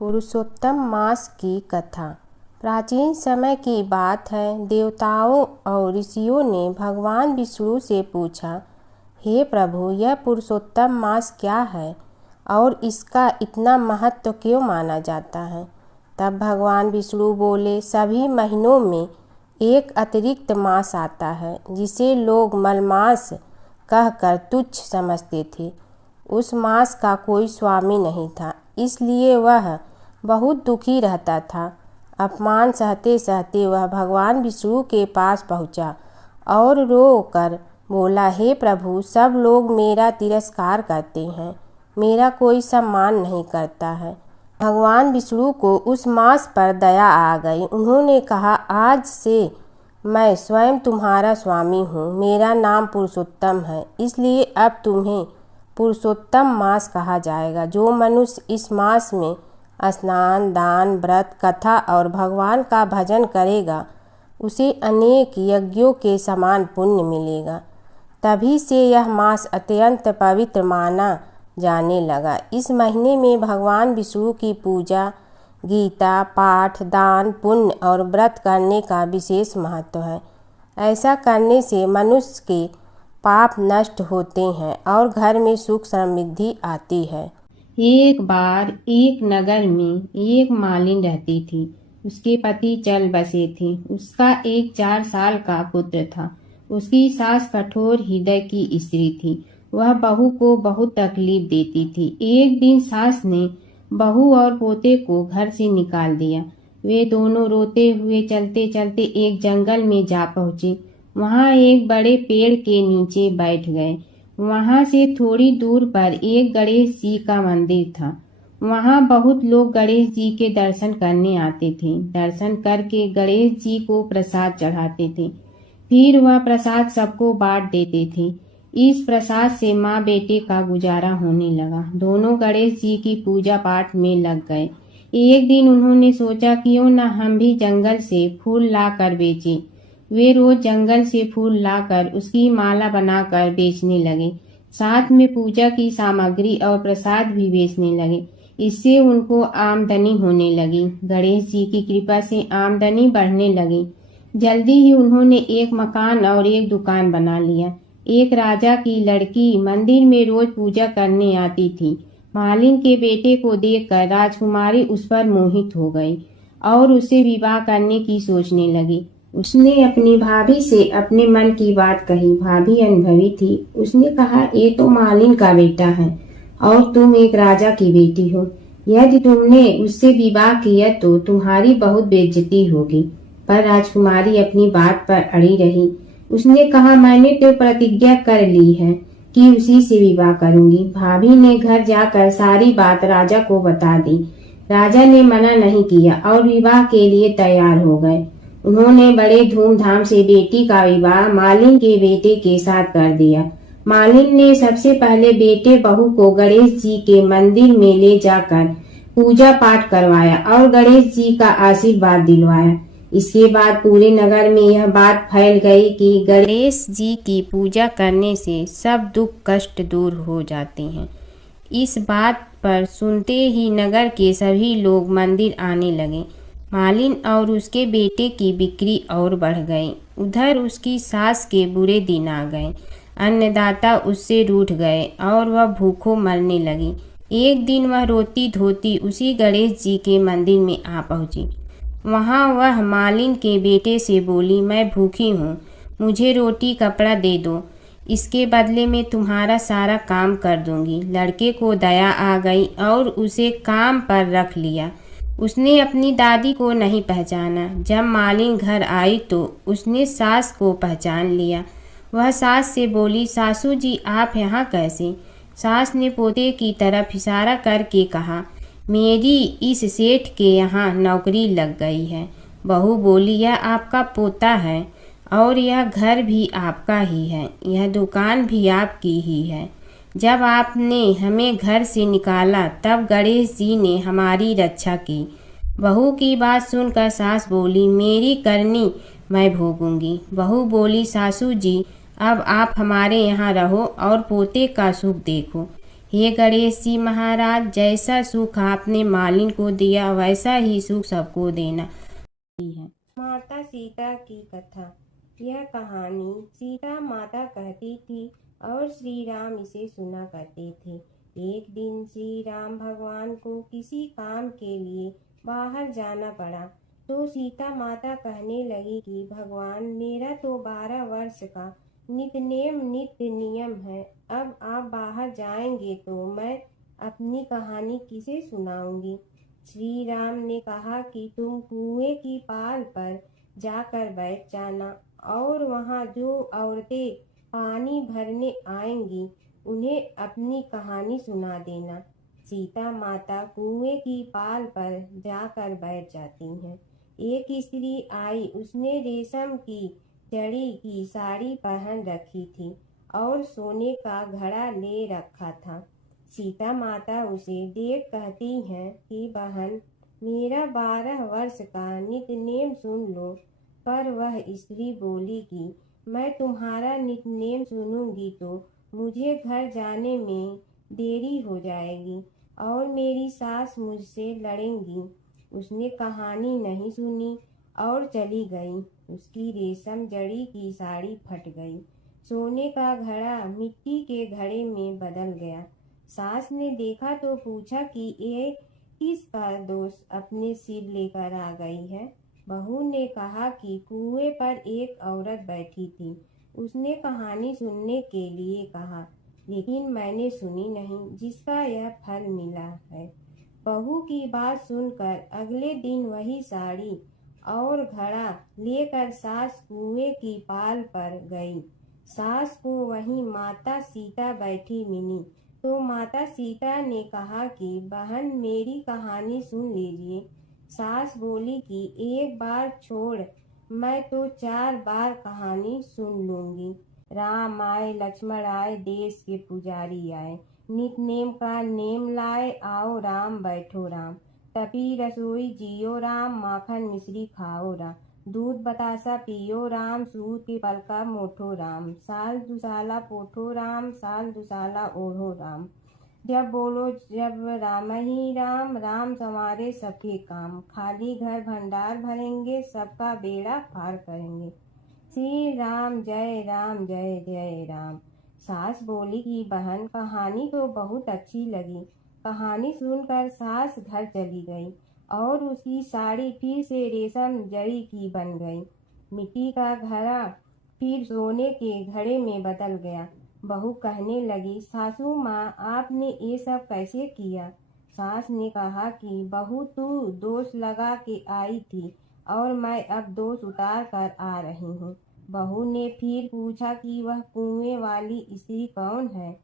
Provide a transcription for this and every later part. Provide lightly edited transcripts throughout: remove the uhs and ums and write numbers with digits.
पुरुषोत्तम मास की कथा। प्राचीन समय की बात है। देवताओं और ऋषियों ने भगवान विष्णु से पूछा, हे प्रभु, यह पुरुषोत्तम मास क्या है और इसका इतना महत्व क्यों माना जाता है। तब भगवान विष्णु बोले, सभी महीनों में एक अतिरिक्त मास आता है जिसे लोग मलमास कहकर तुच्छ समझते थे। उस मास का कोई स्वामी नहीं था, इसलिए वह बहुत दुखी रहता था। अपमान सहते सहते वह भगवान विष्णु के पास पहुंचा और रो कर बोला, हे प्रभु, सब लोग मेरा तिरस्कार करते हैं, मेरा कोई सम्मान नहीं करता है। भगवान विष्णु को उस मास पर दया आ गई। उन्होंने कहा, आज से मैं स्वयं तुम्हारा स्वामी हूँ। मेरा नाम पुरुषोत्तम है, इसलिए अब तुम्हें पुरुषोत्तम मास कहा जाएगा। जो मनुष्य इस मास में स्नान, दान, व्रत, कथा और भगवान का भजन करेगा, उसे अनेक यज्ञों के समान पुण्य मिलेगा। तभी से यह मास अत्यंत पवित्र माना जाने लगा। इस महीने में भगवान विष्णु की पूजा, गीता पाठ, दान, पुण्य और व्रत करने का विशेष महत्व है। ऐसा करने से मनुष्य के पाप नष्ट होते हैं और घर में सुख समृद्धि आती है। एक बार एक नगर में एक मालिन रहती थी। उसके पति चल बसे थे। उसका एक 4 साल का पुत्र था। उसकी सास कठोर हृदय की स्त्री थी। वह बहू को बहुत तकलीफ देती थी। एक दिन सास ने बहू और पोते को घर से निकाल दिया। वे दोनों रोते हुए चलते चलते एक जंगल में जा पहुँचे। वहाँ एक बड़े पेड़ के नीचे बैठ गए। वहाँ से थोड़ी दूर पर एक गणेश जी का मंदिर था। वहाँ बहुत लोग गणेश जी के दर्शन करने आते थे। दर्शन करके गणेश जी को प्रसाद चढ़ाते थे। फिर वह प्रसाद सबको बांट देते थे। इस प्रसाद से माँ बेटे का गुजारा होने लगा। दोनों गणेश जी की पूजा पाठ में लग गए। एक दिन उन्होंने सोचा, क्यों न हम भी जंगल से फूल ला कर बेचें। वे रोज जंगल से फूल लाकर उसकी माला बनाकर बेचने लगे। साथ में पूजा की सामग्री और प्रसाद भी बेचने लगे। इससे उनको आमदनी होने लगी। गणेश जी की कृपा से आमदनी बढ़ने लगी। जल्दी ही उन्होंने एक मकान और एक दुकान बना लिया। एक राजा की लड़की मंदिर में रोज पूजा करने आती थी। मालिन के बेटे को देखकर राजकुमारी उस पर मोहित हो गई और उसे विवाह करने की सोचने लगी। उसने अपनी भाभी से अपने मन की बात कही। भाभी अनुभवी थी। उसने कहा, ये तो मालिन का बेटा है और तुम एक राजा की बेटी हो। यदि तुमने उससे विवाह किया तो तुम्हारी बहुत बेइज्जती होगी। पर राजकुमारी अपनी बात पर अड़ी रही। उसने कहा, मैंने तो प्रतिज्ञा कर ली है कि उसी से विवाह करूंगी। भाभी ने घर जाकर सारी बात राजा को बता दी। राजा ने मना नहीं किया और विवाह के लिए तैयार हो गए। उन्होंने बड़े धूमधाम से बेटी का विवाह मालिन के बेटे के साथ कर दिया। मालिन ने सबसे पहले बेटे बहू को गणेश जी के मंदिर में ले जाकर पूजा पाठ करवाया और गणेश जी का आशीर्वाद दिलवाया। इसके बाद पूरे नगर में यह बात फैल गई कि गणेश जी की पूजा करने से सब दुख कष्ट दूर हो जाते हैं। इस बात पर सुनते ही नगर के सभी लोग मंदिर आने लगे। मालिन और उसके बेटे की बिक्री और बढ़ गई। उधर उसकी सास के बुरे दिन आ गए। अन्नदाता उससे रूठ गए और वह भूखों मरने लगी। एक दिन वह रोती धोती उसी गणेश जी के मंदिर में आ पहुंची। वहां वह मालिन के बेटे से बोली, मैं भूखी हूँ, मुझे रोटी कपड़ा दे दो, इसके बदले में तुम्हारा सारा काम कर दूंगी। लड़के को दया आ गई और उसे काम पर रख लिया। उसने अपनी दादी को नहीं पहचाना। जब मालिन घर आई तो उसने सास को पहचान लिया। वह सास से बोली, सासू जी, आप यहाँ कैसे? सास ने पोते की तरफ इशारा करके कहा, मेरी इस सेठ के यहाँ नौकरी लग गई है। बहू बोली, यह आपका पोता है और यह घर भी आपका ही है, यह दुकान भी आपकी ही है। जब आपने हमें घर से निकाला तब गणेश जी ने हमारी रक्षा की। बहू की बात सुनकर सास बोली, मेरी करनी मैं भोगूंगी। बहू बोली, सासू जी, अब आप हमारे यहाँ रहो और पोते का सुख देखो। हे गणेश जी महाराज, जैसा सुख आपने मालिन को दिया वैसा ही सुख सबको देना है। माता सीता की कथा। यह कहानी सीता माता कहती थी और श्री राम इसे सुना करते थे। एक दिन श्री राम भगवान को किसी काम के लिए बाहर जाना पड़ा तो सीता माता कहने लगी कि भगवान, मेरा तो 12 वर्ष का नित्य नियम है। अब आप बाहर जाएंगे तो मैं अपनी कहानी किसे सुनाऊंगी। श्री राम ने कहा कि तुम कुएं की पाल पर जाकर बैठ जाना और वहां जो औरतें पानी भरने आएंगी उन्हें अपनी कहानी सुना देना। सीता माता कुएं की पाल पर जाकर बैठ जाती हैं। एक स्त्री आई, उसने रेशम की जड़ी की साड़ी पहन रखी थी और सोने का घड़ा ले रखा था। सीता माता उसे देख कहती हैं कि बहन, मेरा 12 वर्ष का नित्य सुन लो। पर वह स्त्री बोली कि मैं तुम्हारा नित्य सुनूंगी तो मुझे घर जाने में देरी हो जाएगी और मेरी सास मुझसे लड़ेंगी। उसने कहानी नहीं सुनी और चली गई। उसकी रेशम जड़ी की साड़ी फट गई, सोने का घड़ा मिट्टी के घड़े में बदल गया। सास ने देखा तो पूछा कि ये किसका दोष अपने सिर लेकर आ गई है। बहू ने कहा कि कुएं पर एक औरत बैठी थी, उसने कहानी सुनने के लिए कहा, लेकिन मैंने सुनी नहीं, जिसका यह फल मिला है। बहू की बात सुनकर अगले दिन वही साड़ी और घड़ा लेकर सास कुएं की पाल पर गई। सास को वहीं माता सीता बैठी मिली तो माता सीता ने कहा कि बहन, मेरी कहानी सुन लीजिए। सास बोली कि एक बार छोड़, मैं तो 4 बार कहानी सुन लूंगी। राम आए, लक्ष्मण आए, देश के पुजारी आए, नित नेम का नेम लाए, आओ राम बैठो राम। तपी रसोई जियो राम, माखन मिश्री खाओ राम। दूध बतासा पियो राम, सूत के पलका मोठो राम। साल दुसाला पोठो राम, साल दुसाला ओढ़ो राम। जब बोलो जब राम ही राम, राम संवारे सबके काम। खाली घर भंडार भरेंगे, सबका बेड़ा पार करेंगे। श्री राम जय राम जय जय राम। सास बोली कि बहन, कहानी तो बहुत अच्छी लगी। कहानी सुनकर सास घर चली गई और उसकी साड़ी फिर से रेशम जड़ी की बन गई। मिट्टी का घड़ा फिर सोने के घड़े में बदल गया। बहू कहने लगी, सासू माँ, आपने ये सब कैसे किया। सास ने कहा कि बहू, तू दोष लगा के आई थी और मैं अब दोष उतार कर आ रही हूँ। बहू ने फिर पूछा कि वह कुएं वाली स्त्री कौन है।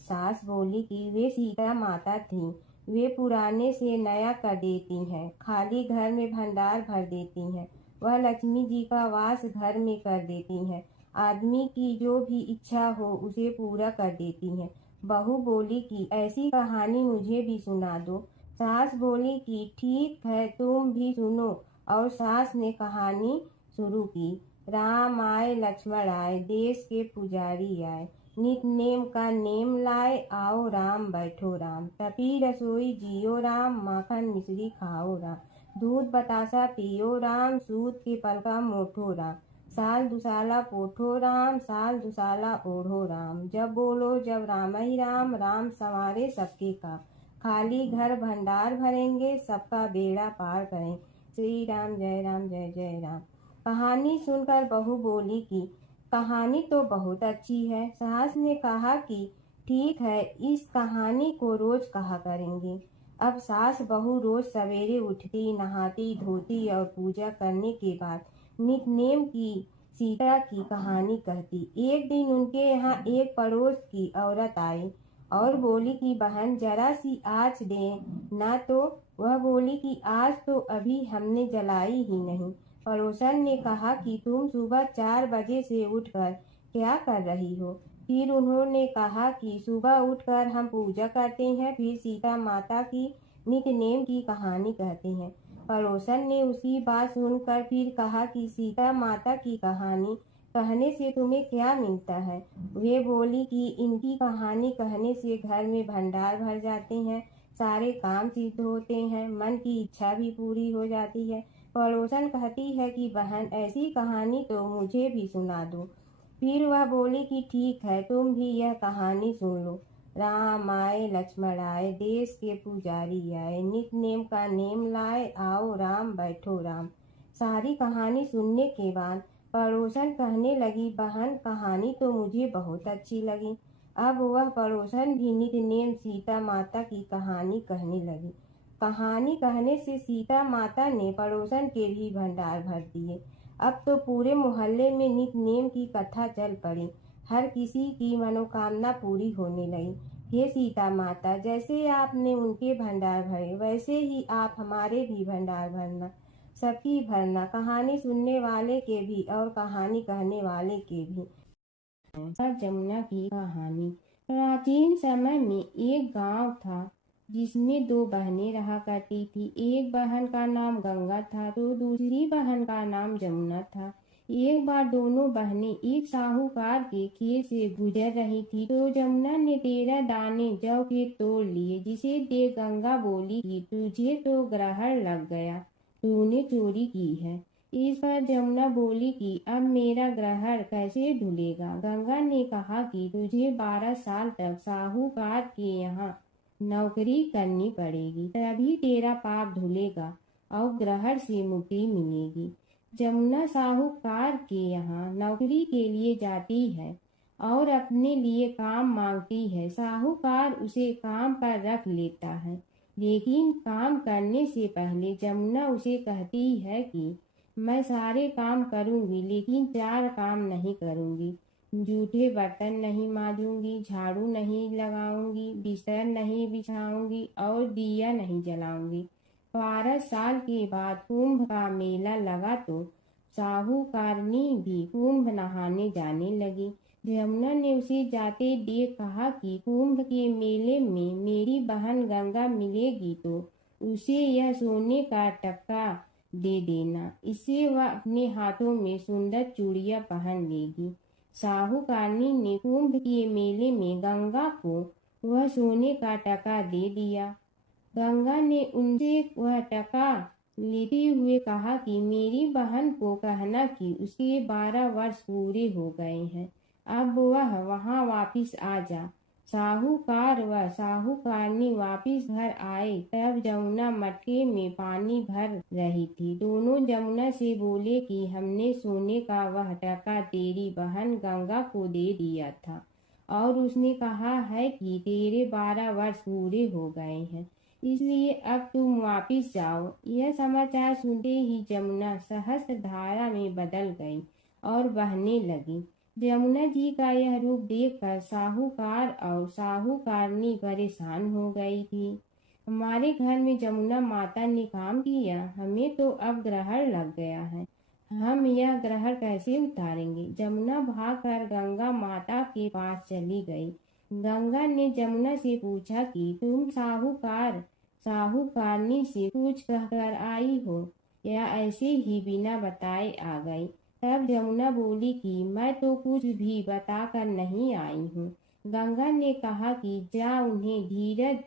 सास बोली कि वे सीता माता थी। वे पुराने से नया कर देती हैं, खाली घर में भंडार भर देती हैं। वह लक्ष्मी जी का वास घर में कर देती हैं। आदमी की जो भी इच्छा हो उसे पूरा कर देती हैं। बहू बोली कि ऐसी कहानी मुझे भी सुना दो। सास बोली कि ठीक है, तुम भी सुनो। और सास ने कहानी शुरू की। राम आए, लक्ष्मण आए, देश के पुजारी आए, नित नेम का नेम लाए, आओ राम बैठो राम। तपी रसोई जियो राम, माखन मिश्री खाओ राम। दूध बतासा पियो राम, सूत के पलका मोठो राम। साल दुसाला पोठो राम, साल दुसाला ओढ़ो राम। जब बोलो जब राम ही राम, राम संवारे सबके काम। खाली घर भंडार भरेंगे, सबका बेड़ा पार करें। श्री राम जय जय राम। कहानी सुनकर बहू बोली कि कहानी तो बहुत अच्छी है। सास ने कहा कि ठीक है, इस कहानी को रोज कहा करेंगे। अब सास बहू रोज सवेरे उठती, नहाती धोती और पूजा करने के बाद नित नेम की सीता की कहानी कहती। एक दिन उनके यहाँ एक पड़ोस की औरत आई और बोली कि बहन, जरा सी आँच दे ना। तो वह बोली कि आज तो अभी हमने जलाई ही नहीं। पड़ोसन ने कहा कि तुम सुबह 4 बजे से उठकर क्या कर रही हो। फिर उन्होंने कहा कि सुबह उठकर हम पूजा करते हैं, फिर सीता माता की नित्य नेम की कहानी कहते हैं। पड़ोसन ने उसकी बात सुनकर फिर कहा कि सीता माता की कहानी कहने से तुम्हें क्या मिलता है? वे बोली कि इनकी कहानी कहने से घर में भंडार भर जाते हैं, सारे काम सिद्ध होते हैं, मन की इच्छा भी पूरी हो जाती है। पड़ोसन कहती है कि बहन, ऐसी कहानी तो मुझे भी सुना दो। फिर वह बोली कि ठीक है, तुम भी यह कहानी सुन लो। राम आए लक्ष्मण आए, देश के पुजारी आए, नित नेम का नेम लाए, आओ राम बैठो राम। सारी कहानी सुनने के बाद पड़ोसन कहने लगी, बहन कहानी तो मुझे बहुत अच्छी लगी। अब वह पड़ोसन भी नित नेम सीता माता की कहानी कहने लगी। कहानी कहने से सीता माता ने पड़ोसन के भी भंडार भर दिए। अब तो पूरे मोहल्ले में नित नेम की कथा चल पड़ी। हर किसी की मनोकामना पूरी होने लगी। हे सीता माता, जैसे आपने उनके भंडार भरे, वैसे ही आप हमारे भी भंडार भरना, सबकी भरना, कहानी सुनने वाले के भी और कहानी कहने वाले के भी। और जमुना की कहानी। प्राचीन समय में एक गांव था जिसमें दो बहनें रहा करती थी। एक बहन का नाम गंगा था तो दूसरी बहन का नाम जमुना था। एक बार दोनों बहनें एक साहूकार के खेत से गुजर रही थी तो जमुना ने 13 दाने जौ के तोड़ लिए, जिसे देख गंगा बोली कि तुझे तो ग्रहण लग गया, तूने चोरी की है। इस पर जमुना बोली कि अब मेरा ग्रहण कैसे धुलेगा। गंगा ने कहा कि तुझे 12 साल तक साहूकार के यहाँ नौकरी करनी पड़ेगी, तभी तेरा पाप धुलेगा और ग्रहण से मुक्ति मिलेगी। जमुना साहूकार के यहाँ नौकरी के लिए जाती है और अपने लिए काम मांगती है। साहूकार उसे काम पर रख लेता है, लेकिन काम करने से पहले जमुना उसे कहती है कि मैं सारे काम करूंगी, लेकिन 4 काम नहीं करूंगी। जूठे बर्तन नहीं मांजूंगी, झाड़ू नहीं लगाऊंगी, बिस्तर नहीं बिछाऊंगी और दिया नहीं जलाऊंगी। 12 साल के बाद कुंभ का मेला लगा तो साहूकारनी भी कुंभ नहाने जाने लगी। जमुना ने उसे जाते देख कहा कि कुंभ के मेले में मेरी बहन गंगा मिलेगी तो उसे यह सोने का टक्का दे देना, इससे वह अपने हाथों में सुंदर चूड़ियां पहन लेगी। साहूकारनी ने कुंभ के मेले में गंगा को वह सोने का टका दे दिया। गंगा ने उनसे वह टका लेते हुए कहा कि मेरी बहन को कहना कि उसके 12 वर्ष पूरे हो गए हैं, अब वह वहां वापिस आ जा। साहूकार व साहूकारनी वापिस घर आए तब जमुना मटके में पानी भर रही थी। दोनों जमुना से बोले कि हमने सोने का वह टका तेरी बहन गंगा को दे दिया था और उसने कहा है कि तेरे 12 वर्ष पूरे हो गए हैं, इसलिए अब तुम वापिस जाओ। यह समाचार सुनते ही जमुना सहस्त्र धारा में बदल गई और बहने लगी। जमुना जी का यह रूप देखकर साहूकार और साहूकारनी परेशान हो गई थी। हमारे घर में जमुना माता ने काम किया, हमें तो अब ग्रहण लग गया है, हम यह ग्रहण कैसे उतारेंगे। जमुना भागकर गंगा माता के पास चली गई। गंगा ने जमुना से पूछा कि तुम साहूकारनी से कुछ कहकर आई हो या ऐसे ही बिना बताए आ गई। तब जमुना बोली कि मैं तो कुछ भी बताकर नहीं आई हूँ। गंगा ने कहा कि जा उन्हें धीरज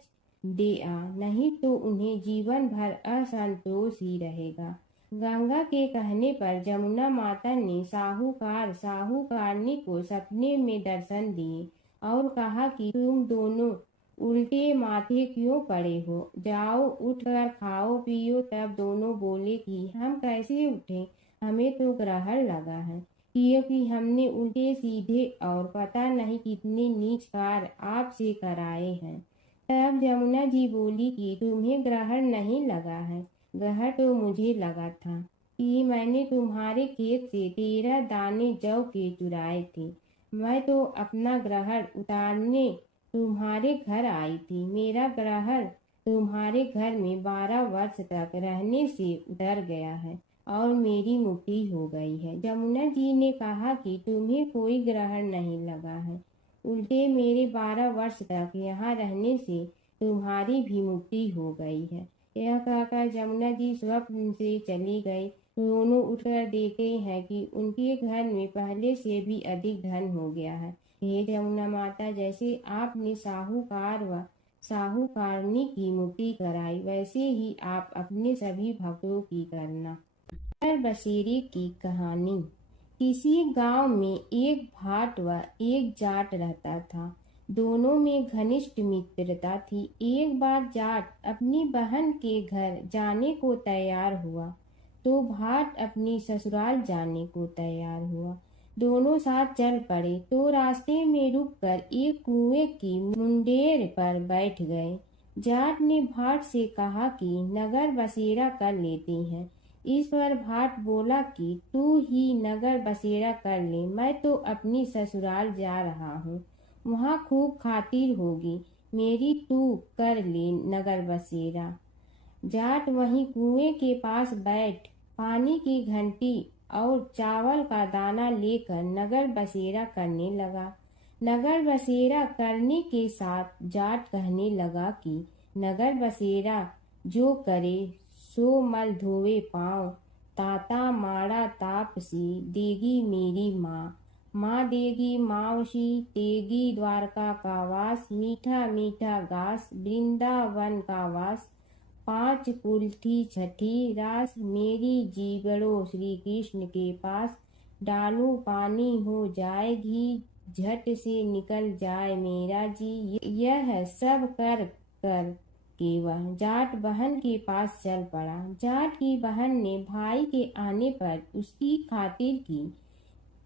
दे आ, नहीं तो उन्हें जीवन भर असंतोष ही रहेगा। गंगा के कहने पर जमुना माता ने साहूकारनी को सपने में दर्शन दिए और कहा कि तुम दोनों उल्टे माथे क्यों पड़े हो, जाओ उठकर खाओ पियो। तब दोनों बोले कि हम कैसे उठे, हमें तो ग्रहण लगा है, क्योंकि हमने उल्टे सीधे और पता नहीं कितने नीच कार्य आपसे कराए हैं। तब जमुना जी बोली कि तुम्हें ग्रहण नहीं लगा है, ग्रहण तो मुझे लगा था कि मैंने तुम्हारे खेत से 13 दाने जौ के चुराए थे। मैं तो अपना ग्रहण उतारने तुम्हारे घर आई थी। मेरा ग्रहण तुम्हारे घर में 12 वर्ष तक रहने से उतर गया है और मेरी मुक्ति हो गई है। जमुना जी ने कहा कि तुम्हें कोई ग्रहण नहीं लगा है, उल्टे मेरे 12 वर्ष तक यहाँ रहने से तुम्हारी भी मुक्ति हो गई है। यह कहकर जमुना जी स्वप्न से चली गई। दोनों उठकर देखते हैं कि उनके घर में पहले से भी अधिक धन हो गया है। हे यमुना माता, जैसे आपने साहूकार व साहूकारनी की मुक्ति कराई, वैसे ही आप अपने सभी भक्तों की करना। नगर बसेरे की कहानी। किसी गांव में एक भाट व एक जाट रहता था। दोनों में घनिष्ठ मित्रता थी। एक बार जाट अपनी बहन के घर जाने को तैयार हुआ तो भाट अपनी ससुराल जाने को तैयार हुआ। दोनों साथ चल पड़े तो रास्ते में रुककर एक कुएं की मुंडेर पर बैठ गए। जाट ने भाट से कहा कि नगर बसेरा कर लेते हैं। इस पर भाट बोला कि तू ही नगर बसेरा कर ले, मैं तो अपनी ससुराल जा रहा हूँ, वहाँ खूब खातिर होगी मेरी, तू कर ले नगर बसेरा। जाट वहीं कुएं के पास बैठ पानी की घंटी और चावल का दाना लेकर नगर बसेरा करने लगा। नगर बसेरा करने के साथ जाट कहने लगा कि नगर बसेरा जो करे सो मल धोवे पाँव, ताता माड़ा तापसी देगी मेरी माँ, माँ देगी मावशी तेगी द्वारका का वास, मीठा मीठा घास वृंदावन का वास, पांच कुल्ठी छठी रास, मेरी जीवड़ो श्री कृष्ण के पास, डालू पानी हो जाए घी, झट से निकल जाए मेरा जी। यह सब कर कर के वह जाट बहन के पास चल पड़ा। जाट की बहन ने भाई के आने पर उसकी खातिर की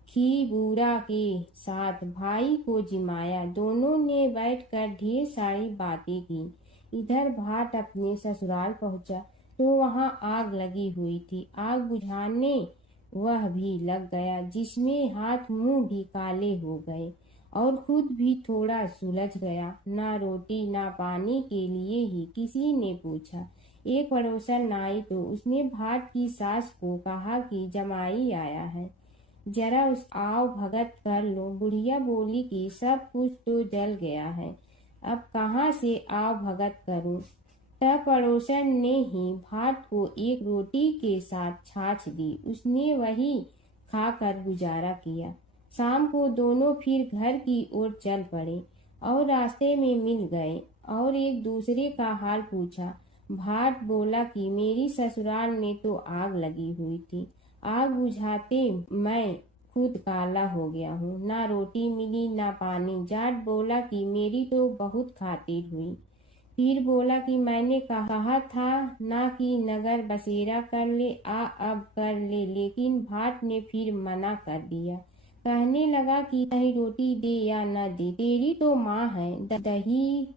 खी बूरा के साथ भाई को जिमाया। दोनों ने बैठकर ढेर सारी बातें की। इधर भाट अपने ससुराल पहुंचा तो वहां आग लगी हुई थी। आग बुझाने वह भी लग गया, जिसमें हाथ मुंह भी काले हो गए और खुद भी थोड़ा सुलझ गया। ना रोटी ना पानी के लिए ही किसी ने पूछा। एक पड़ोसन आई तो उसने भाट की सास को कहा कि जमाई आया है, जरा उस आओ भगत कर लो। बुढ़िया बोली कि सब कुछ तो जल गया है, अब कहाँ से आओ भगत करूं। तब पड़ोसन ने ही भाट को एक रोटी के साथ छाछ दी। उसने वही खाकर गुजारा किया। शाम को दोनों फिर घर की ओर चल पड़े और रास्ते में मिल गए और एक दूसरे का हाल पूछा। भाट बोला कि मेरी ससुराल में तो आग लगी हुई थी, आग बुझाते मैं खुद काला हो गया हूँ, ना रोटी मिली ना पानी। जाट बोला कि मेरी तो बहुत खातिर हुई। फिर बोला कि मैंने कहा था ना कि नगर बसेरा कर ले, आ अब कर ले, लेकिन भाट ने फिर मना कर दिया। कहने लगा कि चाहे रोटी दे या न दे, तेरी तो माँ है, दही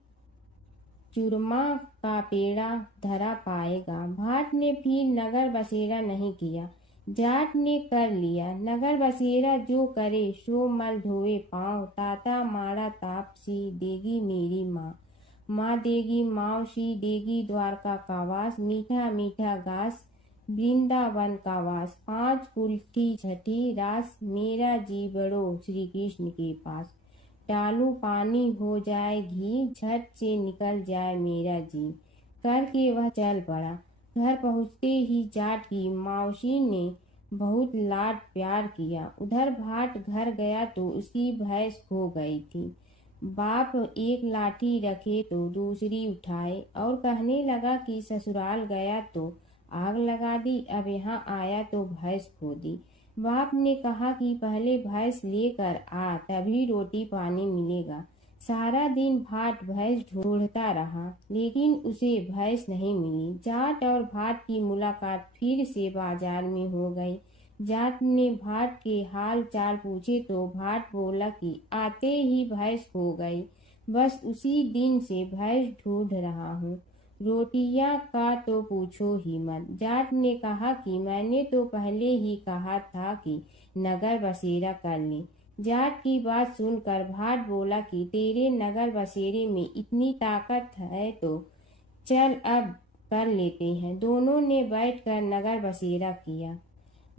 चूरमा का पेड़ा धरा पाएगा। भाट ने फिर नगर बसेरा नहीं किया। जाट ने कर लिया। नगर बसेरा जो करे सो मल धोवे पाँव, ताता माड़ा तापसी देगी मेरी माँ, माँ देगी मावशी देगी द्वारका का वास, मीठा मीठा घास वृंदावन का वास, पांच कुल्ठी छठी रास, मेरा जीवड़ो श्री कृष्ण के पास, डालू पानी हो जाए घी, झट से निकल जाए मेरा जी। करके वह चल पड़ा। घर पहुँचते ही जाट की मावशी ने बहुत लाड प्यार किया। उधर भाट घर गया तो उसकी भैंस खो गई थी। बाप एक लाठी रखे तो दूसरी उठाए और कहने लगा कि ससुराल गया तो आग लगा दी, अब यहाँ आया तो भैंस खो दी। बाप ने कहा कि पहले भैंस लेकर आ, तभी रोटी पानी मिलेगा। सारा दिन भाट भैंस ढूंढता रहा, लेकिन उसे भैंस नहीं मिली। जाट और भाट की मुलाकात फिर से बाजार में हो गई। जाट ने भाट के हाल चाल पूछे तो भाट बोला कि आते ही भैंस खो गई, बस उसी दिन से भैंस ढूंढ रहा हूँ। रोटियां का तो पूछो ही मत। जाट ने कहा कि मैंने तो पहले ही कहा था कि नगर बसेरा कर ले। जाट की बात सुनकर भाट बोला कि तेरे नगर बसेरे में इतनी ताकत है तो चल अब कर लेते हैं। दोनों ने बैठकर नगर बसेरा किया।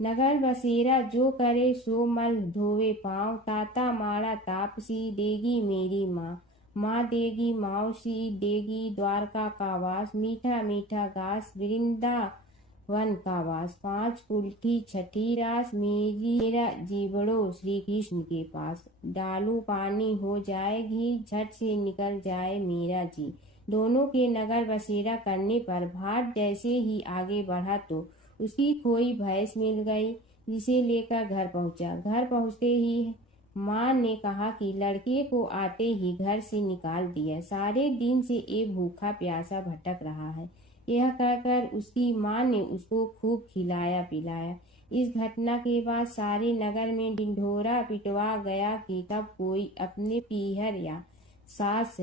नगर बसेरा जो करे सो मल धोवे पाँव, ताता माड़ा तापसी देगी मेरी माँ, माँ देगी मावशी देगी द्वारका का वास, मीठा मीठा घास वृंदावन वन का वास। 5 कुल की छठी रास, मेरा जीवड़ो श्री कृष्ण के पास। डालू पानी हो जाए घी, झट से निकल जाए मेरा जी। दोनों के नगर बसेरा करने पर भाट जैसे ही आगे बढ़ा तो उसकी खोई भैंस मिल गई, जिसे लेकर घर पहुंचा। घर पहुंचते ही माँ ने कहा कि लड़के को आते ही घर से निकाल दिया, सारे दिन से ये भूखा प्यासा भटक रहा है। यह कहकर उसकी माँ ने उसको खूब खिलाया पिलाया। इस घटना के बाद सारे नगर में ढिंढोरा पिटवा गया कि तब कोई अपने पीहर या सास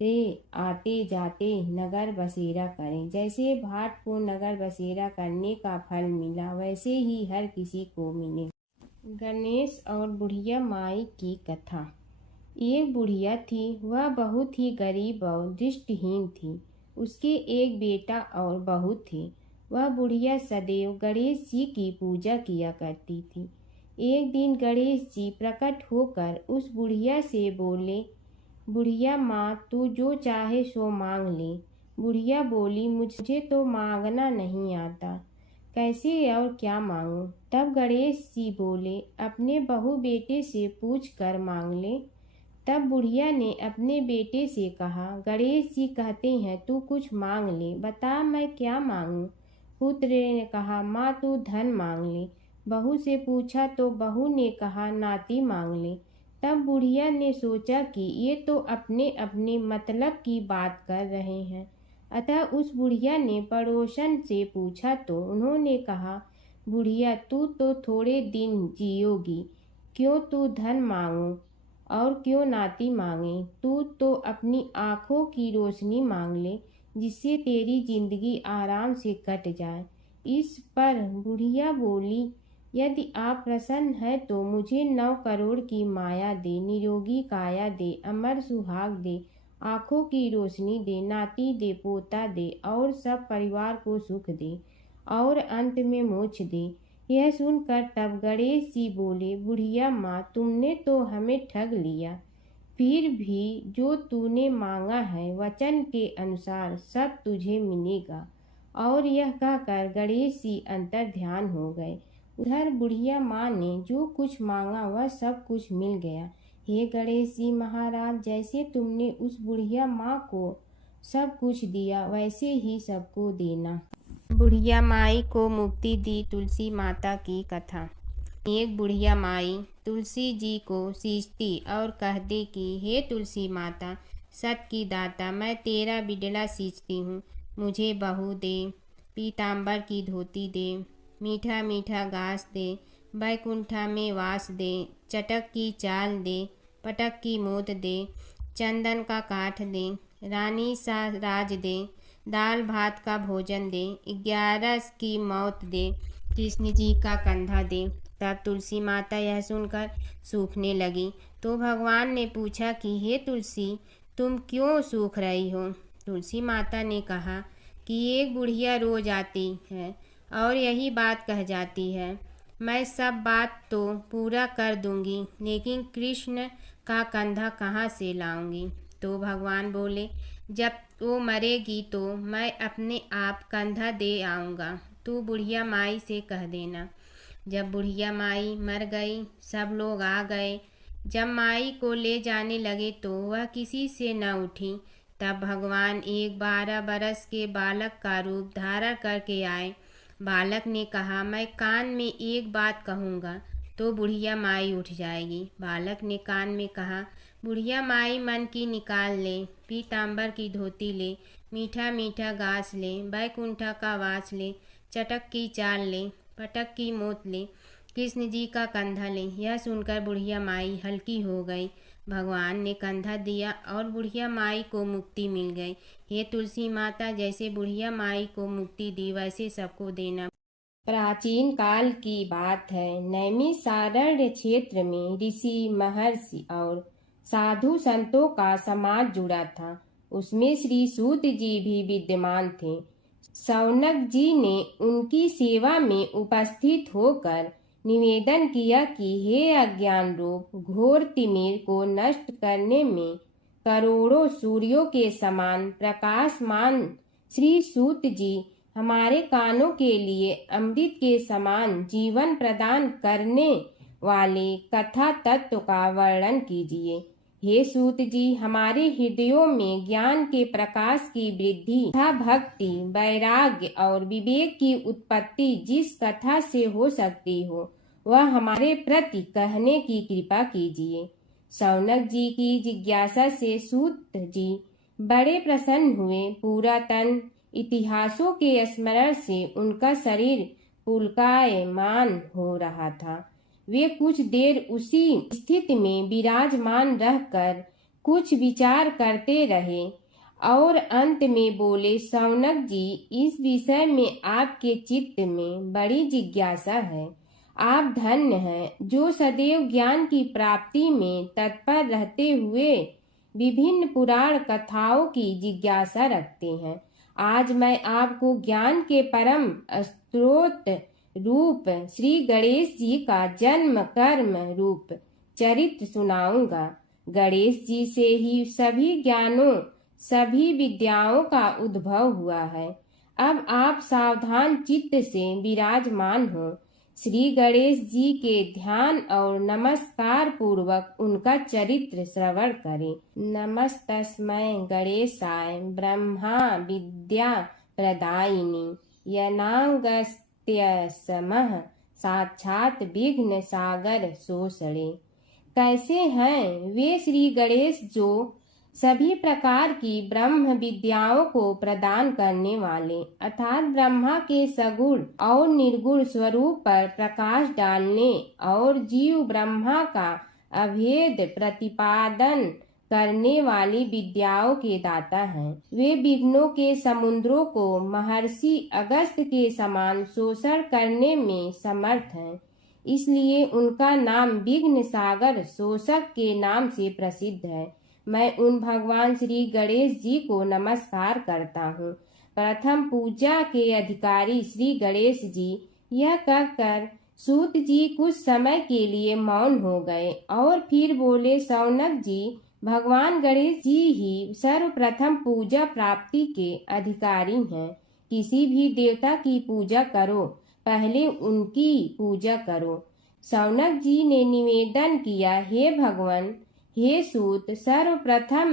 से आते जाते नगर बसेरा करें। जैसे भाट को नगर बसेरा करने का फल मिला, वैसे ही हर किसी को मिले। गणेश और बुढ़िया माई की कथा। एक बुढ़िया थी, वह बहुत ही गरीब और दृष्टिहीन थी। उसके एक बेटा और बहू थे। वह बुढ़िया सदैव गणेश जी की पूजा किया करती थी। एक दिन गणेश जी प्रकट होकर उस बुढ़िया से बोले, बुढ़िया माँ, तू जो चाहे सो मांग ले। बुढ़िया बोली, मुझे तो मांगना नहीं आता, कैसे और क्या मांगूं? तब गणेश जी बोले, अपने बहू बेटे से पूछ कर मांग ले। तब बुढ़िया ने अपने बेटे से कहा, गणेश जी कहते हैं तू कुछ मांग ले, बता मैं क्या मांगूं? पुत्र ने कहा, माँ तू धन मांग ले। बहू से पूछा तो बहू ने कहा, नाती मांग ले। तब बुढ़िया ने सोचा कि ये तो अपने अपने मतलब की बात कर रहे हैं, अतः उस बुढ़िया ने पड़ोसन से पूछा तो उन्होंने कहा, बुढ़िया तू तो थोड़े दिन जियोगी, क्यों तू धन मांगो और क्यों नाती मांगे? तू तो अपनी आँखों की रोशनी मांग ले, जिससे तेरी जिंदगी आराम से कट जाए। इस पर बुढ़िया बोली, यदि आप प्रसन्न है तो मुझे 9 करोड़ की माया दे, निरोगी काया दे, अमर सुहाग दे, आँखों की रोशनी दे, नाती दे, पोता दे और सब परिवार को सुख दे और अंत में मोक्ष दे। यह सुनकर तब गणेश जी बोले, बुढ़िया माँ, तुमने तो हमें ठग लिया, फिर भी जो तूने मांगा है वचन के अनुसार सब तुझे मिलेगा। और यह कहकर गणेश जी अंतर ध्यान हो गए। उधर बुढ़िया माँ ने जो कुछ मांगा वह सब कुछ मिल गया। हे गणेश जी महाराज, जैसे तुमने उस बुढ़िया माँ को सब कुछ दिया वैसे ही सबको देना। बुढ़िया माई को मुक्ति दी तुलसी माता की कथा। एक बुढ़िया माई तुलसी जी को सींचती और कहती कि हे तुलसी माता, सत की दाता, मैं तेरा बिडला सींचती हूँ, मुझे बहू दे, पीताम्बर की धोती दे, मीठा मीठा घास दे, बैकुंठा में वास दे, चटक की चाल दे, पटक की मोद दे, चंदन का काठ दे, रानी सा राज दे, दाल भात का भोजन दे, 11 की मौत दे, कृष्ण जी का कंधा दे। तब तुलसी माता यह सुनकर सूखने लगी तो भगवान ने पूछा कि हे तुलसी, तुम क्यों सूख रही हो? तुलसी माता ने कहा कि एक बुढ़िया रोज आती है और यही बात कह जाती है, मैं सब बात तो पूरा कर दूंगी, लेकिन कृष्ण का कंधा कहाँ से लाऊंगी? तो भगवान बोले, जब वो मरेगी तो मैं अपने आप कंधा दे आऊँगा, तू बुढ़िया माई से कह देना। जब बुढ़िया माई मर गई, सब लोग आ गए। जब माई को ले जाने लगे तो वह किसी से न उठी। तब भगवान एक 12 बरस के बालक का रूप धारण करके आए। बालक ने कहा, मैं कान में एक बात कहूँगा तो बुढ़िया माई उठ जाएगी। बालक ने कान में कहा, बुढ़िया माई मन की निकाल ले, पीताम्बर की धोती ले, मीठा मीठा घास ले, बैकुंठा का वास ले, चटक की चाल ले, पटक की मोत ले, कृष्ण जी का कंधा ले। यह सुनकर बुढ़िया माई हल्की हो गई। भगवान ने कंधा दिया और बुढ़िया माई को मुक्ति मिल गई। हे तुलसी माता, जैसे बुढ़िया माई को मुक्ति दी वैसे सबको देना। प्राचीन काल की बात है। नैमिषारण्य क्षेत्र में ऋषि, महर्षि और साधु संतों का समाज जुड़ा था। उसमें श्री सूत जी भी विद्यमान थे। शौनक जी ने उनकी सेवा में उपस्थित होकर निवेदन किया कि हे अज्ञान रूप घोर तिमिर को नष्ट करने में करोड़ों सूर्यों के समान प्रकाशमान श्री सूत जी, हमारे कानों के लिए अमृत के समान जीवन प्रदान करने वाले कथा तत्व का वर्णन कीजिए। हे सूत जी, हमारे हृदयों में ज्ञान के प्रकाश की वृद्धि तथा भक्ति, वैराग्य और विवेक की उत्पत्ति जिस कथा से हो सकती हो, वह हमारे प्रति कहने की कृपा कीजिए। शौनक जी की जिज्ञासा से सूत जी बड़े प्रसन्न हुए। पुरातन इतिहासों के स्मरण से उनका शरीर पुलकायमान हो रहा था। वे कुछ देर उसी स्थिति में विराजमान रहकर कुछ विचार करते रहे और अंत में बोले, शौनक जी, इस विषय में आपके चित्त में बड़ी जिज्ञासा है। आप धन्य हैं जो सदैव ज्ञान की प्राप्ति में तत्पर रहते हुए विभिन्न पुराण कथाओं की जिज्ञासा रखते हैं। आज मैं आपको ज्ञान के परम स्रोत रूप श्री गणेश जी का जन्म कर्म रूप चरित्र सुनाऊंगा। गणेश जी से ही सभी ज्ञानों, सभी विद्याओं का उद्भव हुआ है। अब आप सावधान चित्त से विराजमान हो। श्री गणेश जी के ध्यान और नमस्कार पूर्वक उनका चरित्र श्रवण करें। नमस्तस्मै गणेशाय ब्रह्मा विद्या प्रदायिनी यनागस्त्यसमः साक्षात विघ्न सागर सोषणे। कैसे हैं वे श्री गणेश जो सभी प्रकार की ब्रह्म विद्याओं को प्रदान करने वाले अर्थात ब्रह्मा के सगुण और निर्गुण स्वरूप पर प्रकाश डालने और जीव ब्रह्मा का अभेद प्रतिपादन करने वाली विद्याओं के दाता हैं। वे विघ्नों के समुद्रों को महर्षि अगस्त्य के समान शोषण करने में समर्थ हैं। इसलिए उनका नाम विघ्न सागर शोषक के नाम से प्रसिद्ध है। मैं उन भगवान श्री गणेश जी को नमस्कार करता हूँ। प्रथम पूजा के अधिकारी श्री गणेश जी, यह कहकर सूत जी कुछ समय के लिए मौन हो गए और फिर बोले, शौनक जी, भगवान गणेश जी ही सर्वप्रथम पूजा प्राप्ति के अधिकारी हैं। किसी भी देवता की पूजा करो, पहले उनकी पूजा करो। शौनक जी ने निवेदन किया, हे भगवान, हे सूत, सर्वप्रथम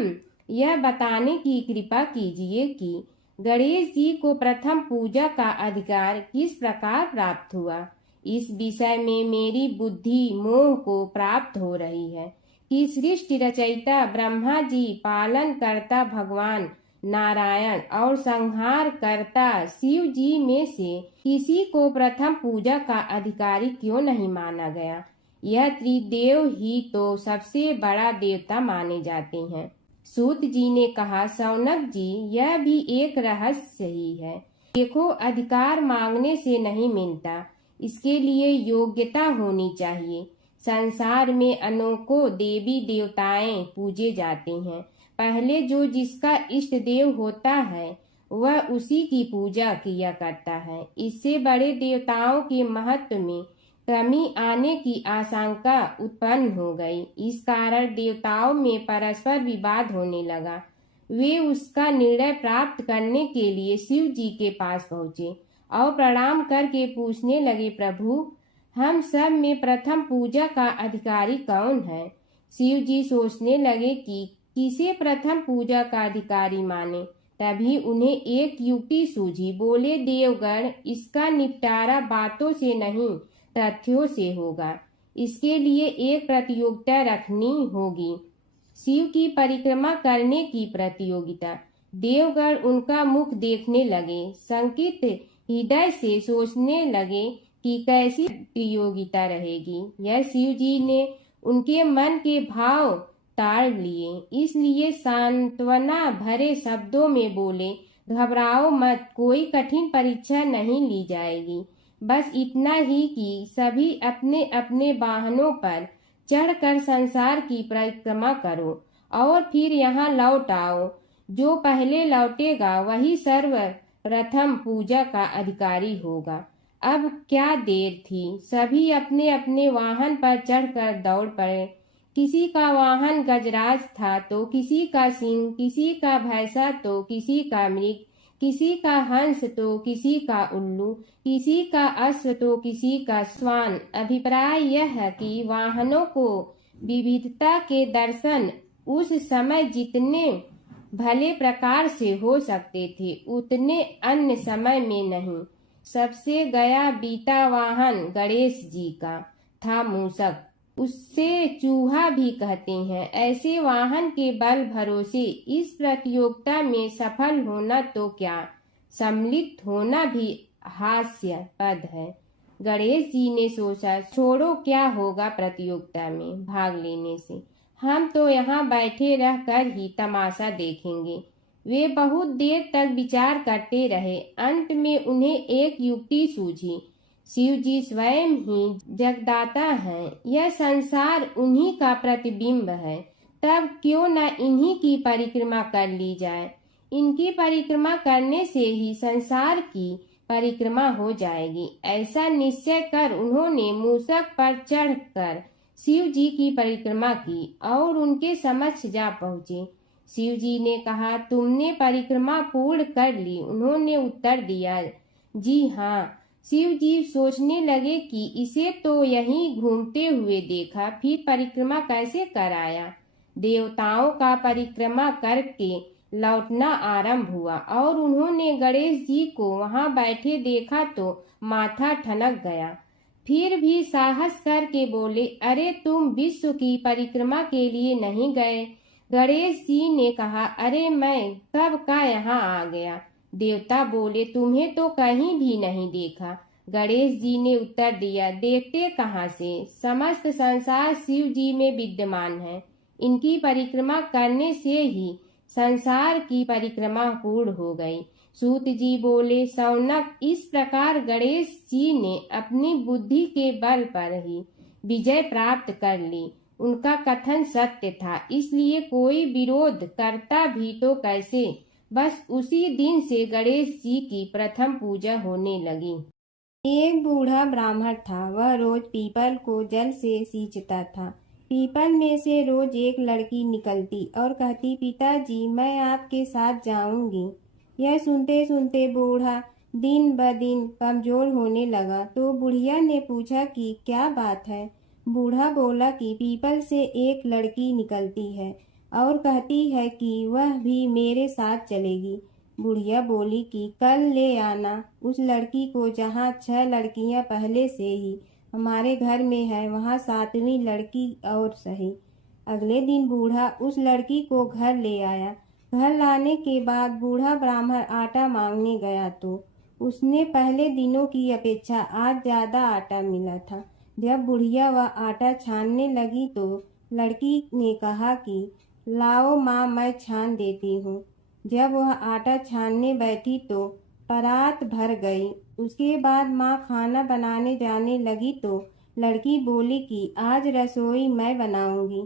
यह बताने की कृपा कीजिए कि गणेश जी को प्रथम पूजा का अधिकार किस प्रकार प्राप्त हुआ। इस विषय में मेरी बुद्धि मोह को प्राप्त हो रही है कि सृष्टि रचयिता ब्रह्मा जी, पालन करता भगवान नारायण और संहार करता शिव जी में से किसी को प्रथम पूजा का अधिकारी क्यों नहीं माना गया। यह त्रिदेव ही तो सबसे बड़ा देवता माने जाते हैं। सूत जी ने कहा, शौनक जी, यह भी एक रहस्य ही है। देखो, अधिकार मांगने से नहीं मिलता, इसके लिए योग्यता होनी चाहिए। संसार में अनेकों देवी देवताएं पूजे जाते हैं। पहले जो जिसका इष्ट देव होता है वह उसी की पूजा किया करता है। इससे बड़े देवताओं के महत्व में कमी आने की आशंका उत्पन्न हो गई। इस कारण देवताओं में परस्पर विवाद होने लगा। वे उसका निर्णय प्राप्त करने के लिए शिव जी के पास पहुँचे और प्रणाम करके पूछने लगे, प्रभु, हम सब में प्रथम पूजा का अधिकारी कौन है। शिव जी सोचने लगे कि किसे प्रथम पूजा का अधिकारी माने। तभी उन्हें एक युक्ति सूझी। बोले, देवगण, इसका निपटारा बातों से नहीं तथ्यों से होगा। इसके लिए एक प्रतियोगिता रखनी होगी, शिव की परिक्रमा करने की प्रतियोगिता। देवगण उनका मुख देखने लगे, शंकित हृदय से सोचने लगे कि कैसी प्रतियोगिता रहेगी। यह शिव जी ने उनके मन के भाव ताड़ लिए, इसलिए सांत्वना भरे शब्दों में बोले, घबराओ मत, कोई कठिन परीक्षा नहीं ली जाएगी। बस इतना ही कि सभी अपने अपने वाहनों पर चढ़कर संसार की परिक्रमा करो और फिर यहाँ लौट आओ। जो पहले लौटेगा वही सर्वप्रथम पूजा का अधिकारी होगा। अब क्या देर थी, सभी अपने अपने वाहन पर चढ़कर दौड़ पड़े। किसी का वाहन गजराज था तो किसी का सिंह, किसी का भैंसा तो किसी का मृग, किसी का हंस तो किसी का उल्लू, किसी का अश्व तो किसी का श्वान। अभिप्राय यह है कि वाहनों को विविधता के दर्शन उस समय जितने भले प्रकार से हो सकते थे उतने अन्य समय में नहीं। सबसे गया बीता वाहन गणेश जी का था मूषक, उससे चूहा भी कहते हैं। ऐसे वाहन के बल भरोसे इस प्रतियोगिता में सफल होना तो क्या, सम्मिलित होना भी हास्यास्पद है। गणेश जी ने सोचा, छोड़ो, क्या होगा प्रतियोगिता में भाग लेने से, हम तो यहाँ बैठे रह कर ही तमाशा देखेंगे। वे बहुत देर तक विचार करते रहे। अंत में उन्हें एक युक्ति सूझी। शिव जी स्वयं ही जगदाता हैं, यह संसार उन्हीं का प्रतिबिंब है, तब क्यों न इन्हीं की परिक्रमा कर ली जाए। इनकी परिक्रमा करने से ही संसार की परिक्रमा हो जाएगी। ऐसा निश्चय कर उन्होंने मूषक पर चढ़कर शिव जी की परिक्रमा की और उनके समक्ष जा पहुँचे। शिव जी ने कहा, तुमने परिक्रमा पूर्ण कर ली? उन्होंने उत्तर दिया, जी हाँ। शिव जी सोचने लगे कि इसे तो यहीं घूमते हुए देखा, फिर परिक्रमा कैसे कराया। देवताओं का परिक्रमा करके लौटना आरंभ हुआ और उन्होंने गणेश जी को वहां बैठे देखा तो माथा ठनक गया। फिर भी साहस करके बोले, अरे तुम विश्व की परिक्रमा के लिए नहीं गए? गणेश जी ने कहा, अरे मैं कब का यहाँ आ गया। देवता बोले, तुम्हें तो कहीं भी नहीं देखा। गणेश जी ने उत्तर दिया, देखते कहाँ से, समस्त संसार शिव जी में विद्यमान है। इनकी परिक्रमा करने से ही संसार की परिक्रमा पूर्ण हो गई। सूत जी बोले, शौनक, इस प्रकार गणेश जी ने अपनी बुद्धि के बल पर ही विजय प्राप्त कर ली। उनका कथन सत्य था, इसलिए कोई विरोध करता भी तो कैसे। बस उसी दिन से गणेश जी की प्रथम पूजा होने लगी। एक बूढ़ा ब्राह्मण था, वह रोज पीपल को जल से सींचता था। पीपल में से रोज एक लड़की निकलती और कहती, पिताजी मैं आपके साथ जाऊंगी। यह सुनते सुनते बूढ़ा दिन ब दिन कमजोर होने लगा। तो बुढ़िया ने पूछा कि क्या बात है। बूढ़ा बोला कि पीपल से एक लड़की निकलती है और कहती है कि वह भी मेरे साथ चलेगी। बुढ़िया बोली कि कल ले आना उस लड़की को, जहाँ 6 लड़कियां पहले से ही हमारे घर में है, वहाँ 7वीं लड़की और सही। अगले दिन बूढ़ा उस लड़की को घर ले आया। घर लाने के बाद बूढ़ा ब्राह्मण आटा मांगने गया तो उसने पहले दिनों की अपेक्षा आज ज्यादा आटा मिला था। जब बुढ़िया वह आटा छानने लगी तो लड़की ने कहा कि लाओ माँ, मैं छान देती हूँ। जब वह आटा छानने बैठी तो परात भर गई। उसके बाद माँ खाना बनाने जाने लगी तो लड़की बोली कि आज रसोई मैं बनाऊंगी।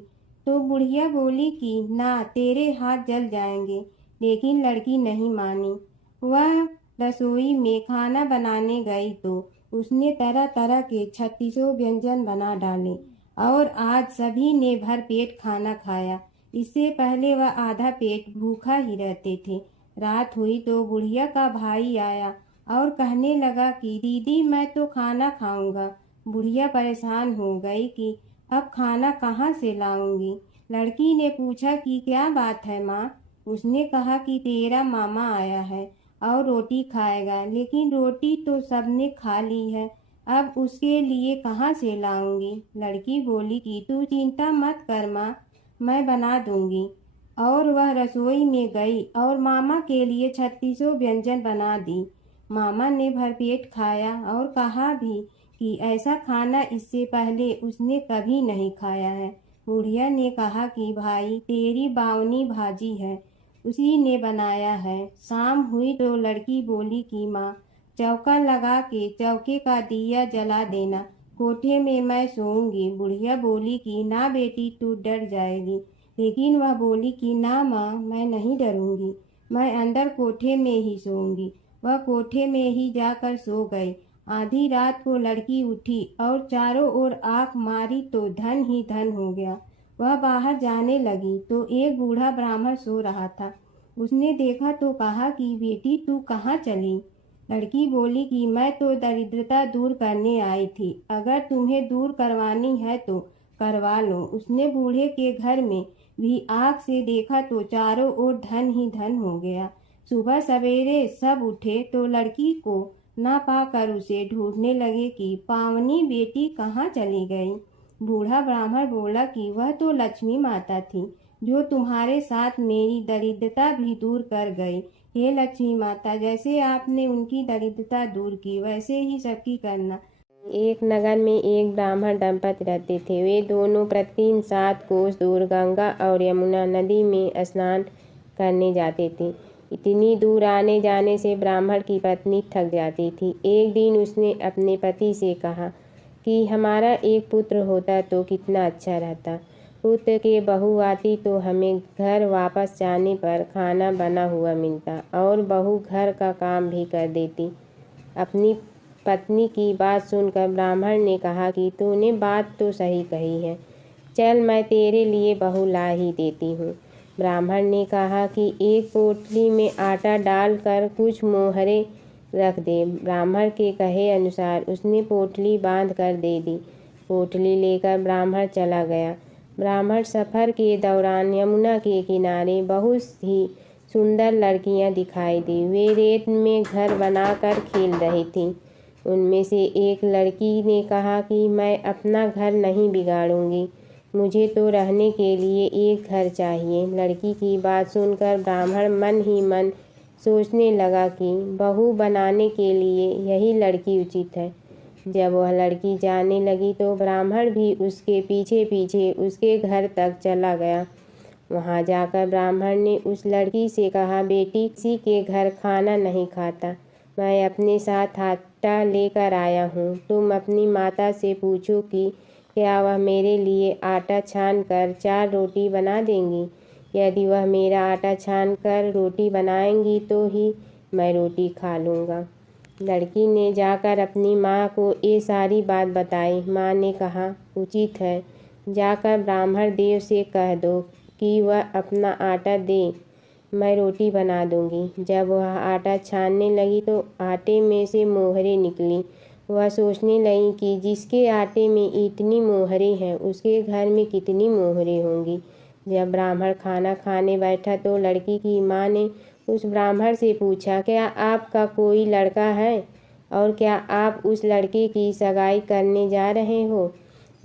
तो बुढ़िया बोली कि ना, तेरे हाथ जल जाएंगे। लेकिन लड़की नहीं मानी। वह रसोई में खाना बनाने गई तो उसने तरह तरह के 36 व्यंजन बना डाले और आज सभी ने भर पेट खाना खाया। इससे पहले वह आधा पेट भूखा ही रहते थे। रात हुई तो बुढ़िया का भाई आया और कहने लगा कि दीदी मैं तो खाना खाऊंगा। बुढ़िया परेशान हो गई कि अब खाना कहाँ से लाऊंगी। लड़की ने पूछा कि क्या बात है माँ। उसने कहा कि तेरा मामा आया है और रोटी खाएगा, लेकिन रोटी तो सबने खा ली है, अब उसके लिए कहाँ से लाऊंगी। लड़की बोली कि तू चिंता मत कर माँ, मैं बना दूंगी। और वह रसोई में गई और मामा के लिए 36 व्यंजन बना दी। मामा ने भरपेट खाया और कहा भी कि ऐसा खाना इससे पहले उसने कभी नहीं खाया है। बुढ़िया ने कहा कि भाई, तेरी बावनी भाजी है, उसी ने बनाया है। शाम हुई तो लड़की बोली कि माँ, चौका लगा के चौके का दिया जला देना, कोठे में मैं सोऊंगी। बुढ़िया बोली कि ना बेटी, तू डर जाएगी। लेकिन वह बोली कि ना माँ, मैं नहीं डरूंगी, मैं अंदर कोठे में ही सोऊंगी। वह कोठे में ही जाकर सो गई। आधी रात को लड़की उठी और चारों ओर आंख मारी तो धन ही धन हो गया। वह बाहर जाने लगी तो एक बूढ़ा ब्राह्मण सो रहा था। उसने देखा तो कहा कि बेटी तू कहाँ चली। लड़की बोली कि मैं तो दरिद्रता दूर करने आई थी, अगर तुम्हें दूर करवानी है तो करवा लो। उसने बूढ़े के घर में भी आँख से देखा तो चारों ओर धन ही धन हो गया। सुबह सवेरे सब उठे तो लड़की को ना पाकर उसे ढूंढने लगे कि पावनी बेटी कहाँ चली गई। बूढ़ा ब्राह्मण बोला कि वह तो लक्ष्मी माता थी, जो तुम्हारे साथ मेरी दरिद्रता भी दूर कर गई। हे लक्ष्मी माता, जैसे आपने उनकी दरिद्रता दूर की वैसे ही सबकी करना। एक नगर में एक ब्राह्मण दंपति रहते थे। वे दोनों प्रतिदिन 7 कोस दूर गंगा और यमुना नदी में स्नान करने जाते थे। इतनी दूर आने जाने से ब्राह्मण की पत्नी थक जाती थी। एक दिन उसने अपने पति से कहा कि हमारा एक पुत्र होता तो कितना अच्छा रहता। पुत्र के बहू आती तो हमें घर वापस जाने पर खाना बना हुआ मिलता और बहू घर का काम भी कर देती। अपनी पत्नी की बात सुनकर ब्राह्मण ने कहा कि तूने बात तो सही कही है, चल मैं तेरे लिए बहू ला ही देती हूँ। ब्राह्मण ने कहा कि एक पोटली में आटा डालकर कुछ मोहरे रख दे। ब्राह्मण के कहे अनुसार उसने पोटली बांध कर दे दी। पोटली लेकर ब्राह्मण चला गया। ब्राह्मण सफ़र के दौरान यमुना के किनारे बहुत ही सुंदर लड़कियां दिखाई दी। वे रेत में घर बनाकर खेल रही थीं। उनमें से एक लड़की ने कहा कि मैं अपना घर नहीं बिगाड़ूंगी, मुझे तो रहने के लिए एक घर चाहिए। लड़की की बात सुनकर ब्राह्मण मन ही मन सोचने लगा कि बहू बनाने के लिए यही लड़की उचित है। जब वह लड़की जाने लगी तो ब्राह्मण भी उसके पीछे पीछे उसके घर तक चला गया। वहां जाकर ब्राह्मण ने उस लड़की से कहा, बेटी, किसी के घर खाना नहीं खाता, मैं अपने साथ आटा लेकर आया हूँ। तुम अपनी माता से पूछो कि क्या वह मेरे लिए आटा छान कर 4 रोटी बना देंगी। यदि वह मेरा आटा छान कर रोटी बनाएंगी तो ही मैं रोटी खा लूँगा। लड़की ने जाकर अपनी माँ को ये सारी बात बताई। माँ ने कहा, उचित है, जाकर ब्राह्मण देव से कह दो कि वह अपना आटा दे, मैं रोटी बना दूंगी। जब वह आटा छानने लगी तो आटे में से मोहरे निकली। वह सोचने लगी कि जिसके आटे में इतनी मोहरे हैं उसके घर में कितनी मोहरे होंगी। जब ब्राह्मण खाना खाने बैठा तो लड़की की माँ ने उस ब्राह्मण से पूछा, क्या आपका कोई लड़का है और क्या आप उस लड़के की सगाई करने जा रहे हो।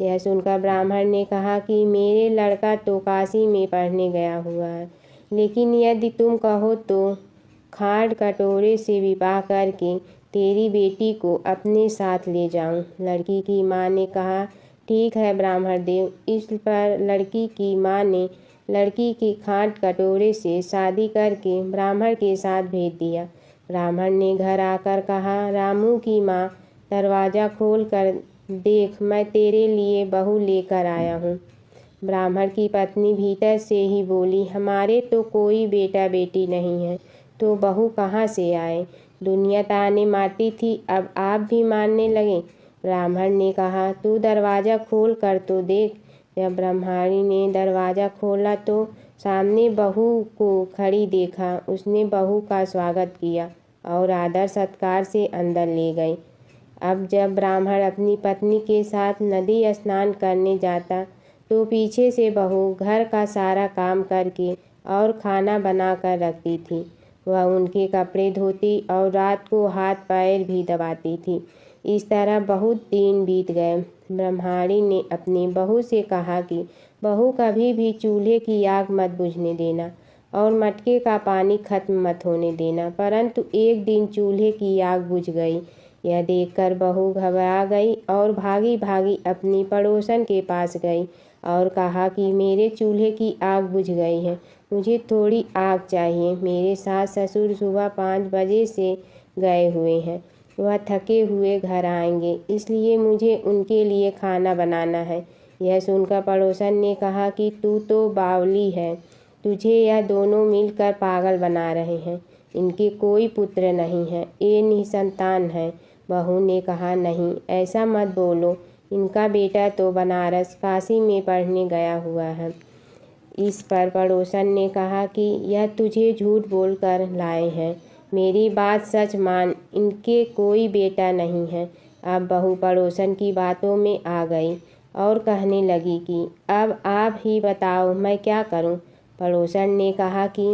यह सुनकर ब्राह्मण ने कहा कि मेरे लड़का तो काशी में पढ़ने गया हुआ है, लेकिन यदि तुम कहो तो खाड़ कटोरे से विवाह करके तेरी बेटी को अपने साथ ले जाऊं। लड़की की माँ ने कहा, ठीक है ब्राह्मण देव। इस पर लड़की की माँ ने लड़की की खाट कटोरे से शादी करके ब्राह्मण के साथ भेज दिया। ब्राह्मण ने घर आकर कहा, रामू की माँ, दरवाज़ा खोल कर देख, मैं तेरे लिए बहू लेकर आया हूँ। ब्राह्मण की पत्नी भीतर से ही बोली, हमारे तो कोई बेटा बेटी नहीं है, तो बहू कहाँ से आए। दुनिया ताने मारती थी, अब आप भी मारने लगे। ब्राह्मण ने कहा, तू दरवाज़ा खोल कर तो देख। जब ब्रह्मचारी ने दरवाज़ा खोला तो सामने बहू को खड़ी देखा। उसने बहू का स्वागत किया और आदर सत्कार से अंदर ले गई। अब जब ब्राह्मण अपनी पत्नी के साथ नदी स्नान करने जाता तो पीछे से बहू घर का सारा काम करके और खाना बना कर रखती थी। वह उनके कपड़े धोती और रात को हाथ पैर भी दबाती थी। इस तरह बहुत दिन बीत गए। ब्रह्मचारी ने अपनी बहू से कहा कि बहू, कभी भी चूल्हे की आग मत बुझने देना और मटके का पानी खत्म मत होने देना। परंतु एक दिन चूल्हे की आग बुझ गई। यह देखकर बहू घबरा गई और भागी भागी अपनी पड़ोसन के पास गई और कहा कि मेरे चूल्हे की आग बुझ गई है, मुझे थोड़ी आग चाहिए। मेरे सास ससुर सुबह 5 बजे से गए हुए हैं, वह थके हुए घर आएंगे, इसलिए मुझे उनके लिए खाना बनाना है। यह सुनकर पड़ोसन ने कहा कि तू तो बावली है, तुझे यह दोनों मिलकर पागल बना रहे हैं। इनके कोई पुत्र नहीं है, ये निसंतान है। बहू ने कहा, नहीं, ऐसा मत बोलो, इनका बेटा तो बनारस काशी में पढ़ने गया हुआ है, इस पर पड़ोसन ने कहा कि यह तुझे झूठ बोलकर लाए हैं, मेरी बात सच मान, इनके कोई बेटा नहीं है। अब बहू पड़ोसन की बातों में आ गई और कहने लगी कि अब आप ही बताओ मैं क्या करूं। पड़ोसन ने कहा कि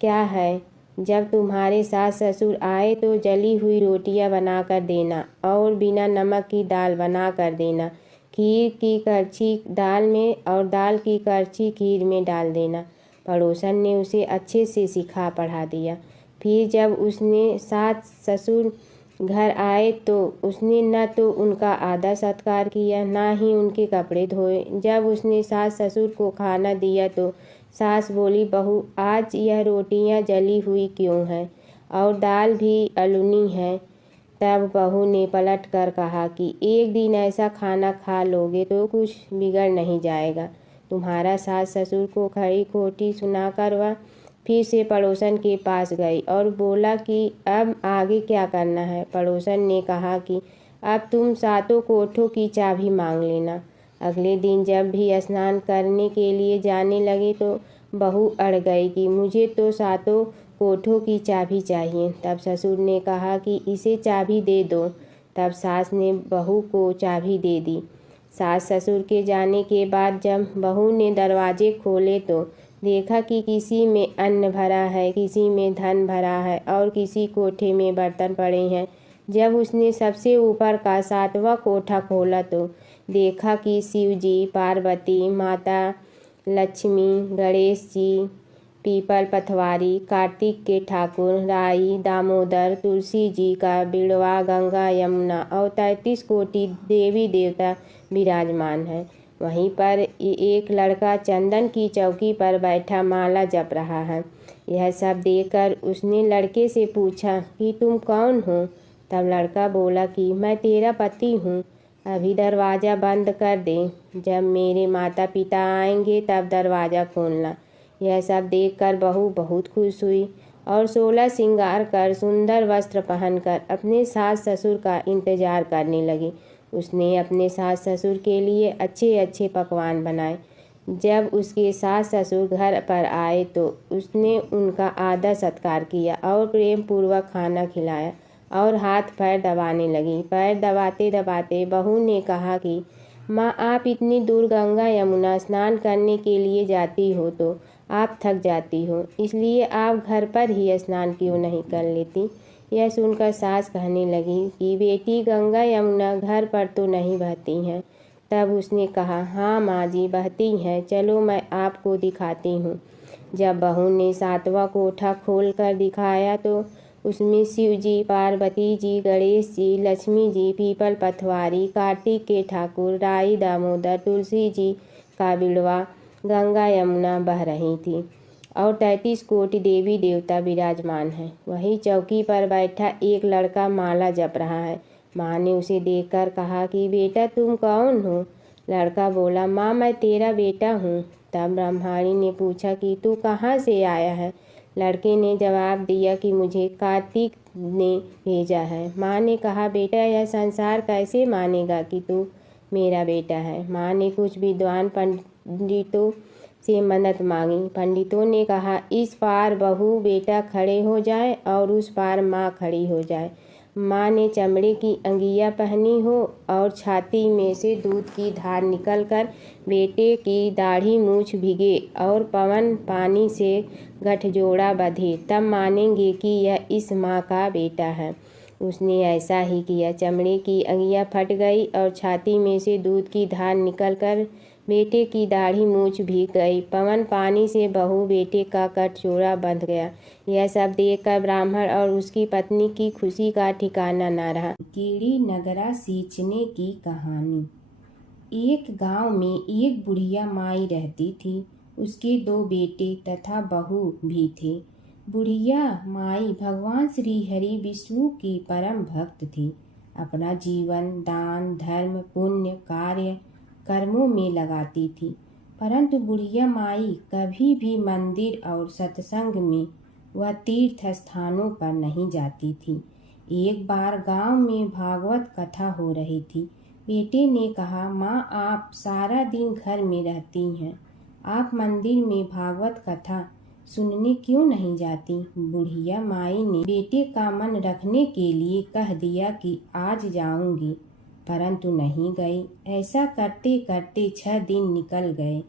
क्या है, जब तुम्हारे सास ससुर आए तो जली हुई रोटियां बना कर देना और बिना नमक की दाल बना कर देना, खीर की करछी दाल में और दाल की करछी खीर में डाल देना। पड़ोसन ने उसे अच्छे से सिखा पढ़ा दिया। फिर जब उसने सास ससुर घर आए तो उसने न तो उनका आदर सत्कार किया, ना ही उनके कपड़े धोए। जब उसने सास ससुर को खाना दिया तो सास बोली, बहू आज यह रोटियां जली हुई क्यों हैं और दाल भी अलूनी है। तब बहू ने पलट कर कहा कि एक दिन ऐसा खाना खा लोगे तो कुछ बिगड़ नहीं जाएगा। तुम्हारा सास ससुर को खरी खोटी सुनाकर वह फिर से पड़ोसन के पास गई और बोला कि अब आगे क्या करना है। पड़ोसन ने कहा कि अब तुम सातों कोठों की चाबी मांग लेना। अगले दिन जब भी स्नान करने के लिए जाने लगे तो बहू अड़ गई कि मुझे तो सातों कोठों की चाबी चाहिए। तब ससुर ने कहा कि इसे चाबी दे दो। तब सास ने बहू को चाबी दे दी। सास ससुर के जाने के बाद जब बहू ने दरवाजे खोले तो देखा कि किसी में अन्न भरा है, किसी में धन भरा है और किसी कोठे में बर्तन पड़े हैं। जब उसने सबसे ऊपर का सातवां कोठा खोला तो देखा कि शिव जी, पार्वती माता, लक्ष्मी, गणेश जी, पीपल पथवारी, कार्तिक के ठाकुर, राई, दामोदर, तुलसी जी का बिड़वा, गंगा यमुना और 33 कोटि देवी देवता विराजमान है। वहीं पर एक लड़का चंदन की चौकी पर बैठा माला जप रहा है। यह सब देखकर उसने लड़के से पूछा कि तुम कौन हो। तब लड़का बोला कि मैं तेरा पति हूँ, अभी दरवाज़ा बंद कर दे, जब मेरे माता पिता आएंगे तब दरवाज़ा खोलना। यह सब देखकर बहू बहुत खुश हुई और 16 श्रृंगार कर सुंदर वस्त्र पहनकर अपने सास ससुर का इंतजार करने लगी। उसने अपने सास ससुर के लिए अच्छे अच्छे पकवान बनाए। जब उसके सास ससुर घर पर आए तो उसने उनका आदर सत्कार किया और प्रेम पूर्वक खाना खिलाया और हाथ पैर दबाने लगी। पैर दबाते दबाते बहू ने कहा कि माँ, आप इतनी दूर गंगा यमुना स्नान करने के लिए जाती हो तो आप थक जाती हो, इसलिए आप घर पर ही स्नान क्यों नहीं कर लेती। यह सुनकर सास कहने लगी कि बेटी, गंगा यमुना घर पर तो नहीं बहती हैं। तब उसने कहा, हाँ माँ जी, बहती हैं, चलो मैं आपको दिखाती हूँ। जब बहू ने सातवां कोठा खोल कर दिखाया तो उसमें शिव जी, पार्वती जी, गणेश जी, लक्ष्मी जी, पीपल पथवारी, कार्तिक के ठाकुर, राई, दामोदर, तुलसी जी का बिड़वा, गंगा यमुना बह रही थी और 33 कोटि देवी देवता विराजमान हैं। वहीं चौकी पर बैठा एक लड़का माला जप रहा है। माँ ने उसे देखकर कहा कि बेटा, तुम कौन हो। लड़का बोला, माँ मैं तेरा बेटा हूँ। तब ब्रह्माणी ने पूछा कि तू कहाँ से आया है। लड़के ने जवाब दिया कि मुझे कार्तिक ने भेजा है। माँ ने कहा, बेटा यह संसार कैसे मानेगा कि तू मेरा बेटा है। माँ ने कुछ विद्वान पंडितों से मदद मांगी। पंडितों ने कहा, इस पार बहू बेटा खड़े हो जाए और उस पार माँ खड़ी हो जाए। माँ ने चमड़े की अंगिया पहनी हो और छाती में से दूध की धार निकलकर बेटे की दाढ़ी मूछ भिगे और पवन पानी से गठजोड़ा बंधे, तब मानेंगे कि यह इस माँ का बेटा है। उसने ऐसा ही किया। चमड़े की अंगिया फट गई और छाती में से दूध की धार निकलकर बेटे की दाढ़ी मूछ भीग गई। पवन पानी से बहू बेटे का गठजोड़ा बंध गया। यह सब देखकर ब्राह्मण और उसकी पत्नी की खुशी का ठिकाना न रहा। कीड़ी नगरा सींचने की कहानी। एक गांव में एक बुढ़िया माई रहती थी। उसके 2 बेटे तथा बहू भी थे। बुढ़िया माई भगवान श्री हरि विष्णु की परम भक्त थी। अपना जीवन दान धर्म पुण्य कार्य कर्मों में लगाती थी, परंतु बुढ़िया माई कभी भी मंदिर और सत्संग में व तीर्थ स्थानों पर नहीं जाती थी। एक बार गांव में भागवत कथा हो रही थी। बेटे ने कहा, माँ आप सारा दिन घर में रहती हैं, आप मंदिर में भागवत कथा सुनने क्यों नहीं जाती? बुढ़िया माई ने बेटे का मन रखने के लिए कह दिया कि आज जाऊंगी, परंतु नहीं गई। ऐसा करते करते 6 दिन निकल गए।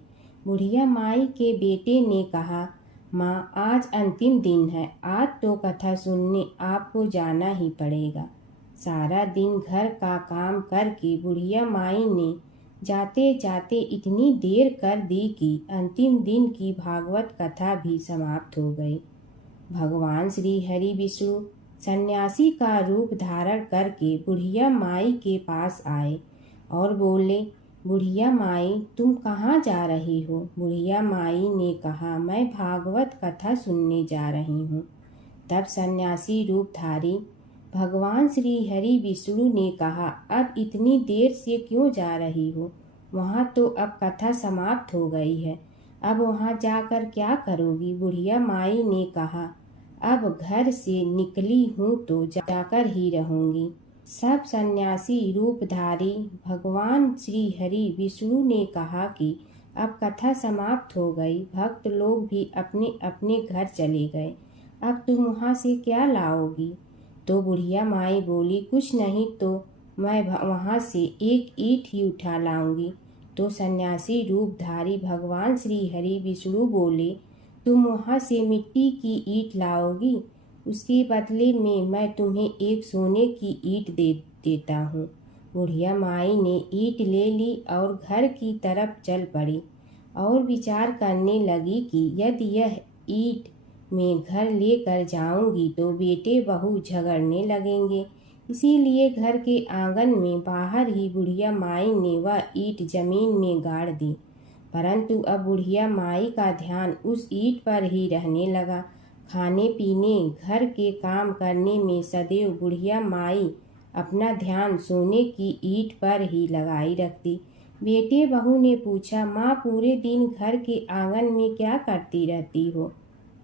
बुढ़िया माई के बेटे ने कहा, माँ आज अंतिम दिन है, आज तो कथा सुनने आपको जाना ही पड़ेगा। सारा दिन घर का काम करके बुढ़िया माई ने जाते जाते इतनी देर कर दी कि अंतिम दिन की भागवत कथा भी समाप्त हो गई। भगवान श्री हरि विष्णु सन्यासी का रूप धारण करके बुढ़िया माई के पास आए और बोले, बुढ़िया माई तुम कहाँ जा रही हो? बुढ़िया माई ने कहा, मैं भागवत कथा सुनने जा रही हूँ। तब सन्यासी रूपधारी भगवान श्री हरि विष्णु ने कहा, अब इतनी देर से क्यों जा रही हो? वहाँ तो अब कथा समाप्त हो गई है, अब वहाँ जाकर क्या करोगी? बुढ़िया माई ने कहा, अब घर से निकली हूँ तो जाकर ही रहूंगी। सब सन्यासी रूपधारी भगवान श्री हरि विष्णु ने कहा कि अब कथा समाप्त हो गई, भक्त लोग भी अपने अपने घर चले गए, अब तुम वहाँ से क्या लाओगी? तो बुढ़िया माई बोली, कुछ नहीं तो मैं वहाँ से एक ईंट ही उठा लाऊंगी। तो सन्यासी रूपधारी भगवान श्री हरि विष्णु बोले, तुम वहाँ से मिट्टी की ईंट लाओगी, उसके बदले में मैं तुम्हें एक सोने की ईंट देता हूँ। बुढ़िया माई ने ईंट ले ली और घर की तरफ चल पड़ी और विचार करने लगी कि यदि यह ईंट मैं घर लेकर जाऊंगी तो बेटे बहू झगड़ने लगेंगे, इसीलिए घर के आंगन में बाहर ही बुढ़िया माई ने वह ईंट जमीन में गाड़ दी। परंतु अब बुढ़िया माई का ध्यान उस ईंट पर ही रहने लगा। खाने पीने घर के काम करने में सदैव बुढ़िया माई अपना ध्यान सोने की ईंट पर ही लगाई रखती। बेटे बहू ने पूछा, माँ पूरे दिन घर के आंगन में क्या करती रहती हो?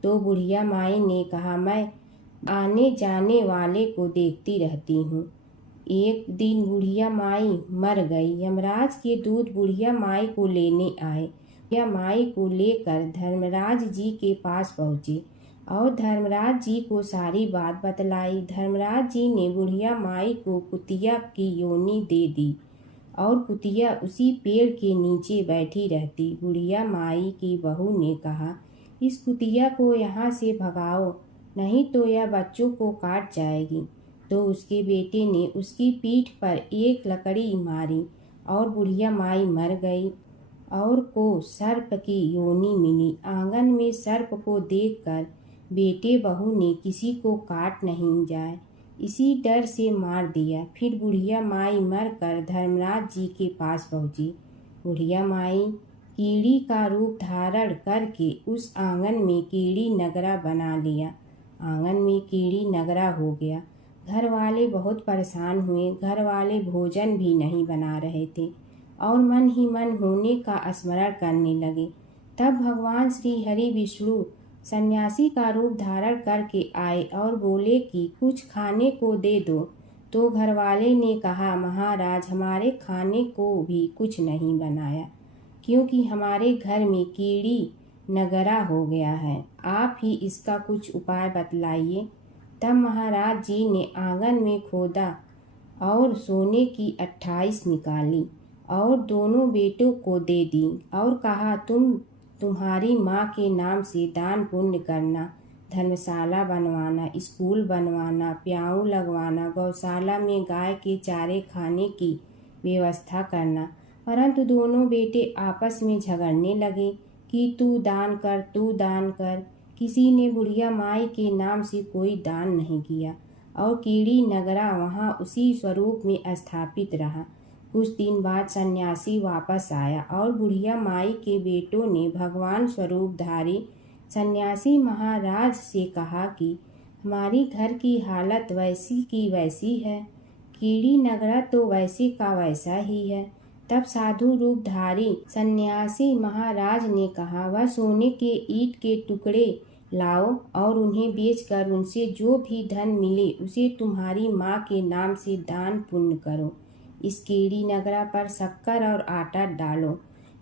तो बुढ़िया माई ने कहा, मैं आने जाने वाले को देखती रहती हूँ। एक दिन बुढ़िया माई मर गई। यमराज के दूत बुढ़िया माई को लेने आए। बुढ़िया माई को लेकर धर्मराज जी के पास पहुँचे और धर्मराज जी को सारी बात बतलाई। धर्मराज जी ने बुढ़िया माई को कुतिया की योनि दे दी और कुतिया उसी पेड़ के नीचे बैठी रहती। बुढ़िया माई की बहू ने कहा, इस कुतिया को यहाँ से भगाओ, नहीं तो यह बच्चों को काट जाएगी। तो उसके बेटे ने उसकी पीठ पर एक लकड़ी मारी और बुढ़िया माई मर गई और को सर्प की योनि मिली। आंगन में सर्प को देखकर बेटे बहू ने किसी को काट नहीं जाए इसी डर से मार दिया। फिर बुढ़िया माई मरकर धर्मराज जी के पास पहुंची। बुढ़िया माई कीड़ी का रूप धारण करके उस आंगन में कीड़ी नगरा बना लिया। आंगन में कीड़ी नगरा हो गया। घर वाले बहुत परेशान हुए। घर वाले भोजन भी नहीं बना रहे थे और मन ही मन होने का स्मरण करने लगे। तब भगवान श्री हरि विष्णु सन्यासी का रूप धारण करके आए और बोले कि कुछ खाने को दे दो। तो घरवाले ने कहा, महाराज हमारे खाने को भी कुछ नहीं बनाया, क्योंकि हमारे घर में कीड़ी नगरा हो गया है, आप ही इसका कुछ उपाय बतलाइए। तब महाराज जी ने आंगन में खोदा और सोने की 28 निकाली और दोनों बेटों को दे दी और कहा, तुम्हारी माँ के नाम से दान पुण्य करना, धर्मशाला बनवाना, स्कूल बनवाना, प्याऊ लगवाना, गौशाला में गाय के चारे खाने की व्यवस्था करना। परंतु दोनों बेटे आपस में झगड़ने लगे कि तू दान कर, तू दान कर। किसी ने बुढ़िया माई के नाम से कोई दान नहीं किया और कीड़ी नगरा वहाँ उसी स्वरूप में स्थापित रहा। कुछ दिन बाद सन्यासी वापस आया और बुढ़िया माई के बेटों ने भगवान स्वरूपधारी सन्यासी महाराज से कहा कि हमारी घर की हालत वैसी की वैसी है, कीड़ी नगरा तो वैसे का वैसा ही है। तब साधु रूपधारी सन्यासी महाराज ने कहा, वह सोने के ईंट के टुकड़े लाओ और उन्हें बेचकर उनसे जो भी धन मिले उसे तुम्हारी माँ के नाम से दान पुण्य करो। इस कीड़ी नगरा पर शक्कर और आटा डालो,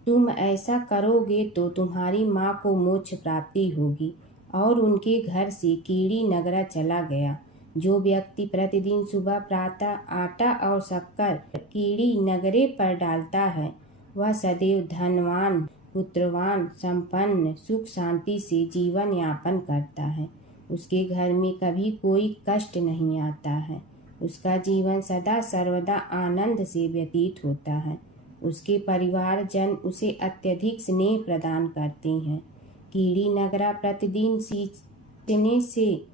तुम ऐसा करोगे तो तुम्हारी माँ को मोक्ष प्राप्ति होगी। और उनके घर से कीड़ी नगरा चला गया। जो व्यक्ति प्रतिदिन सुबह प्रातः आटा और शक्कर कीड़ी नगरे पर डालता है, वह सदैव धनवान, पुत्रवान, संपन्न, सुख शांति से जीवन यापन करता है। उसके घर में कभी कोई कष्ट नहीं आता है। उसका जीवन सदा सर्वदा आनंद से व्यतीत होता है। उसके परिवारजन उसे अत्यधिक स्नेह प्रदान करते हैं। कीड़ी नगरा प्रतिदिन सींचने से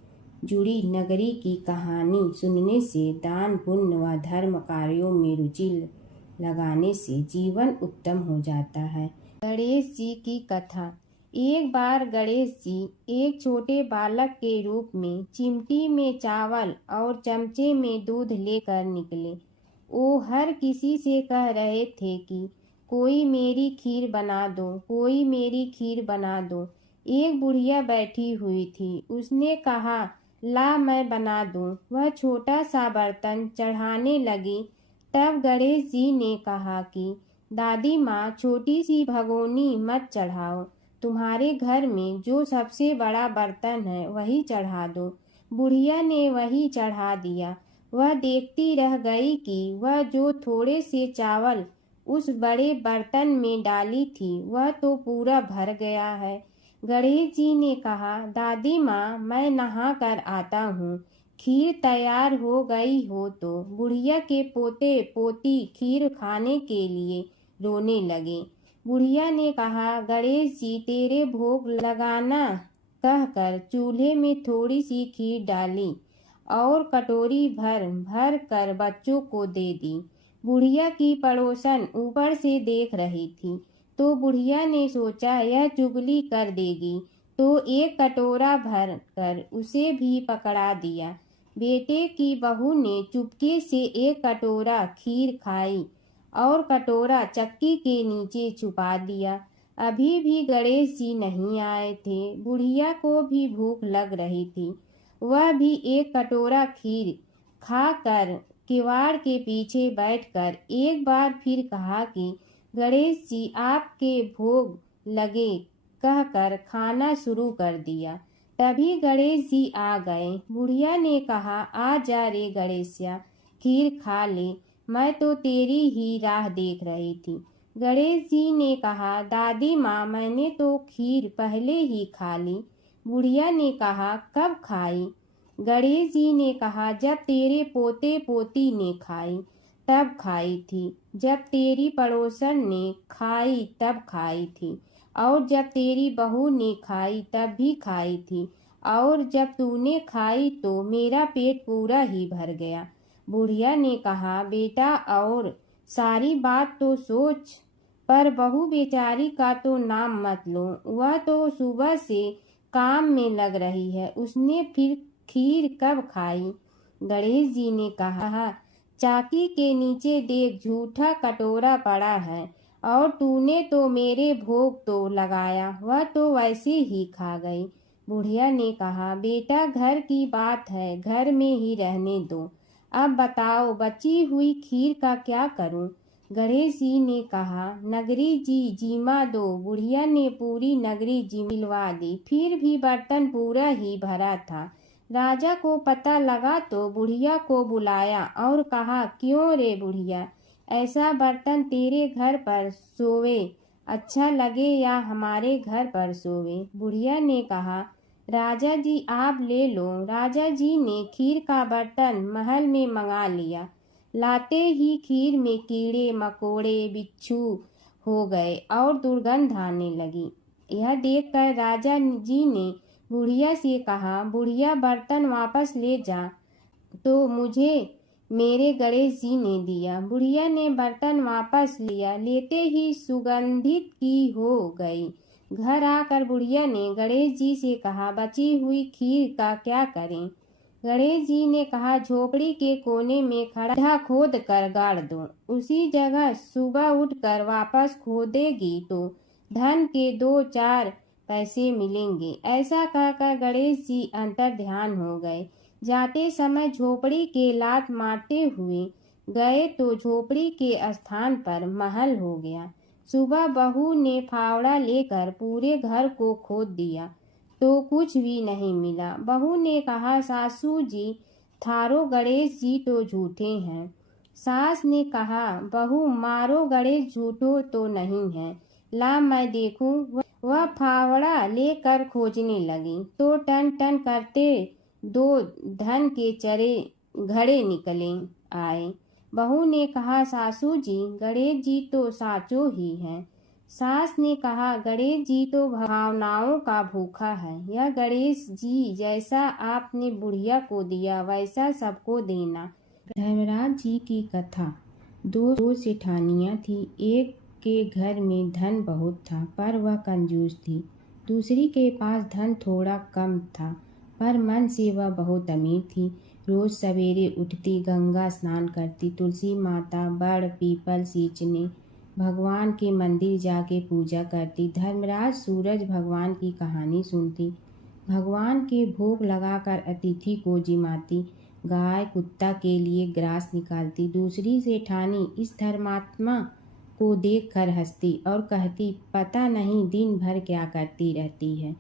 जुड़ी नगरी की कहानी सुनने से, दान पुण्य व धर्म कार्यों में रुचि लगाने से जीवन उत्तम हो जाता है। गणेश जी की कथा। एक बार गणेश जी एक छोटे बालक के रूप में चिमटी में चावल और चमचे में दूध लेकर निकले। वो हर किसी से कह रहे थे कि कोई मेरी खीर बना दो, कोई मेरी खीर बना दो। एक बुढ़िया बैठी हुई थी। उसने कहा, ला मैं बना दूं। वह छोटा सा बर्तन चढ़ाने लगी। तब गणेश जी ने कहा कि दादी माँ, छोटी सी भगोनी मत चढ़ाओ। तुम्हारे घर में जो सबसे बड़ा बर्तन है वही चढ़ा दो। बुढ़िया ने वही चढ़ा दिया। वह देखती रह गई कि वह जो थोड़े से चावल उस बड़े बर्तन में डाली थी वह तो पूरा भर गया है। गणेश जी ने कहा, दादी माँ, मैं नहा कर आता हूँ। खीर तैयार हो गई हो तो बुढ़िया के पोते पोती खीर खाने के लिए रोने लगे। बुढ़िया ने कहा, गणेश जी, तेरे भोग लगाना कहकर चूल्हे में थोड़ी सी खीर डाली और कटोरी भर भर कर बच्चों को दे दी। बुढ़िया की पड़ोसन ऊपर से देख रही थी, तो बुढ़िया ने सोचा यह चुगली कर देगी, तो एक कटोरा भर कर उसे भी पकड़ा दिया। बेटे की बहू ने चुपके से एक कटोरा खीर खाई और कटोरा चक्की के नीचे छुपा दिया। अभी भी गणेश जी नहीं आए थे। बुढ़िया को भी भूख लग रही थी। वह भी एक कटोरा खीर खाकर किवाड़ के पीछे बैठकर एक बार फिर कहा कि गणेश जी, आपके भोग लगे कहकर खाना शुरू कर दिया। तभी गणेश जी आ गए। बुढ़िया ने कहा, आ जा रे गणेशिया, खीर खा ले, मैं तो तेरी ही राह देख रही थी। गणेश जी ने कहा, दादी माँ, मैंने तो खीर पहले ही खा ली। बुढ़िया ने कहा, कब खाई? गणेश जी ने कहा, जब तेरे पोते पोती ने खाई तब खाई थी, जब तेरी पड़ोसन ने खाई तब खाई थी, और जब तेरी बहू ने खाई तब भी खाई थी, और जब तूने खाई तो मेरा पेट पूरा ही भर गया। बुढ़िया ने कहा, बेटा, और सारी बात तो सोच, पर बहू बेचारी का तो नाम मत लो। वह तो सुबह से काम में लग रही है, उसने फिर खीर कब खाई? गणेश जी ने कहा, चाकी के नीचे देख, झूठा कटोरा पड़ा है, और तूने तो मेरे भोग तो लगाया, वह तो वैसे ही खा गई। बुढ़िया ने कहा, बेटा, घर की बात है, घर में ही रहने दो। अब बताओ, बची हुई खीर का क्या करूं? गणेश जी ने कहा, नगरी जी जीमा दो। बुढ़िया ने पूरी नगरी जिलवा दी, फिर भी बर्तन पूरा ही भरा था। राजा को पता लगा तो बुढ़िया को बुलाया और कहा, क्यों रे बुढ़िया, ऐसा बर्तन तेरे घर पर सोवे अच्छा लगे या हमारे घर पर सोवे? बुढ़िया ने कहा, राजा जी आप ले लो। राजा जी ने खीर का बर्तन महल में मंगा लिया। लाते ही खीर में कीड़े मकोड़े बिच्छू हो गए और दुर्गंध आने लगी। यह देखकर राजा जी ने बुढ़िया से कहा, बुढ़िया, बर्तन वापस ले जा, तो मुझे मेरे गणेश जी ने दिया। बुढ़िया ने बर्तन वापस लिया, लेते ही सुगंधित की हो गई। घर आकर बुढ़िया ने गणेश जी से कहा, बची हुई खीर का क्या करें? गणेश जी ने कहा, झोपड़ी के कोने में खड्डा खोद कर गाड़ दो। उसी जगह सुबह उठकर वापस खोदेगी तो धन के 2-4 पैसे मिलेंगे। ऐसा कहकर गणेश जी अंतर ध्यान हो गए। जाते समय झोपड़ी के लात मारते हुए गए तो झोपड़ी के स्थान पर महल हो गया। सुबह बहू ने फावड़ा लेकर पूरे घर को खोद दिया तो कुछ भी नहीं मिला। बहू ने कहा, सासू जी, थारो गणेश जी तो झूठे हैं। सास ने कहा, बहू, मारो गणेश झूठो तो नहीं है, ला मैं देखूं। वह फावड़ा लेकर खोजने लगी तो टन टन करते 2 धन के चरे घड़े निकले आए। बहू ने कहा, सासू जी, गणेश जी तो साचो ही हैं। सास ने कहा, गणेश जी तो भावनाओं का भूखा है। यह गणेश जी जैसा आपने बुढ़िया को दिया वैसा सबको देना। धर्मराज जी की कथा। दो सेठानियां थी। एक के घर में धन बहुत था पर वह कंजूस थी। दूसरी के पास धन थोड़ा कम था पर मन से वह बहुत अमीर थी। रोज सवेरे उठती, गंगा स्नान करती, तुलसी माता, बड़ पीपल सींचने, भगवान के मंदिर जाके पूजा करती। धर्मराज सूरज भगवान की कहानी सुनती, भगवान के भोग लगाकर अतिथि को जिमाती, गाय कुत्ता के लिए ग्रास निकालती। दूसरी सेठानी इस धर्मात्मा को देखकर हंसती और कहती, पता नहीं दिन भर क्या करती रहती है।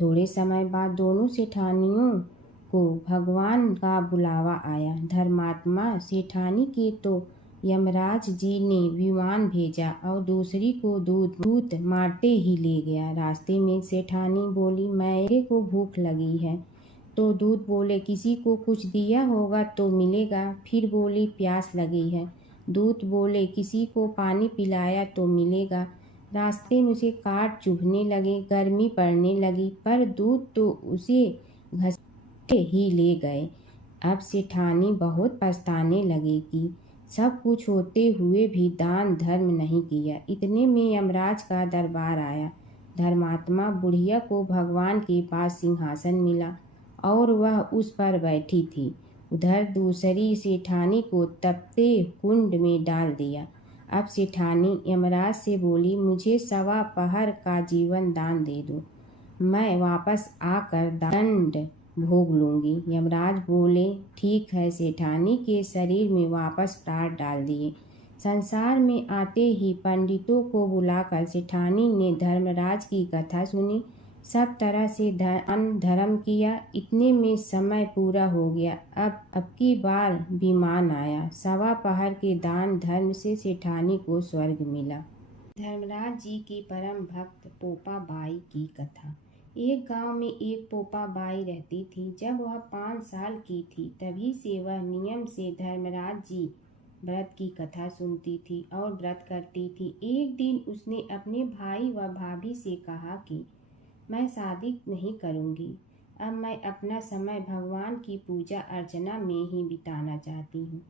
थोड़े समय बाद दोनों सेठानियों को भगवान का बुलावा आया। धर्मात्मा सेठानी के तो यमराज जी ने विमान भेजा और दूसरी को दूत मारते ही ले गया। रास्ते में सेठानी बोली, मेरे को भूख लगी है। तो दूत बोले, किसी को कुछ दिया होगा तो मिलेगा। फिर बोली, प्यास लगी है। दूत बोले, किसी को पानी पिलाया तो मिलेगा। रास्ते में उसे काट चुभने लगे, गर्मी पड़ने लगी, पर दूत तो उसे घसीटे ही ले गए। अब सेठानी बहुत पछताने लगी कि सब कुछ होते हुए भी दान धर्म नहीं किया। इतने में यमराज का दरबार आया। धर्मात्मा बुढ़िया को भगवान के पास सिंहासन मिला और वह उस पर बैठी थी। उधर दूसरी सेठानी को तपते कुंड में डाल दिया। अब सेठानी यमराज से बोली, मुझे 1.25 पहर का जीवन दान दे दो, मैं वापस आकर दंड भोग लूंगी। यमराज बोले, ठीक है। सेठानी के शरीर में वापस प्राण डाल दिए। संसार में आते ही पंडितों को बुलाकर सेठानी ने धर्मराज की कथा सुनी, सब तरह से धर्म किया। इतने में समय पूरा हो गया। अब की बार विमान आया। 1.25 पहर के दान धर्म से सेठानी को स्वर्ग मिला। धर्मराज जी की परम भक्त पोपा बाई की कथा। एक गांव में एक पोपा बाई रहती थी। जब वह 5 साल की थी तभी से वह नियम से धर्मराज जी व्रत की कथा सुनती थी और व्रत करती थी। एक दिन उसने अपने भाई व भाभी से कहा कि मैं शादी नहीं करूंगी, अब मैं अपना समय भगवान की पूजा अर्चना में ही बिताना चाहती हूँ।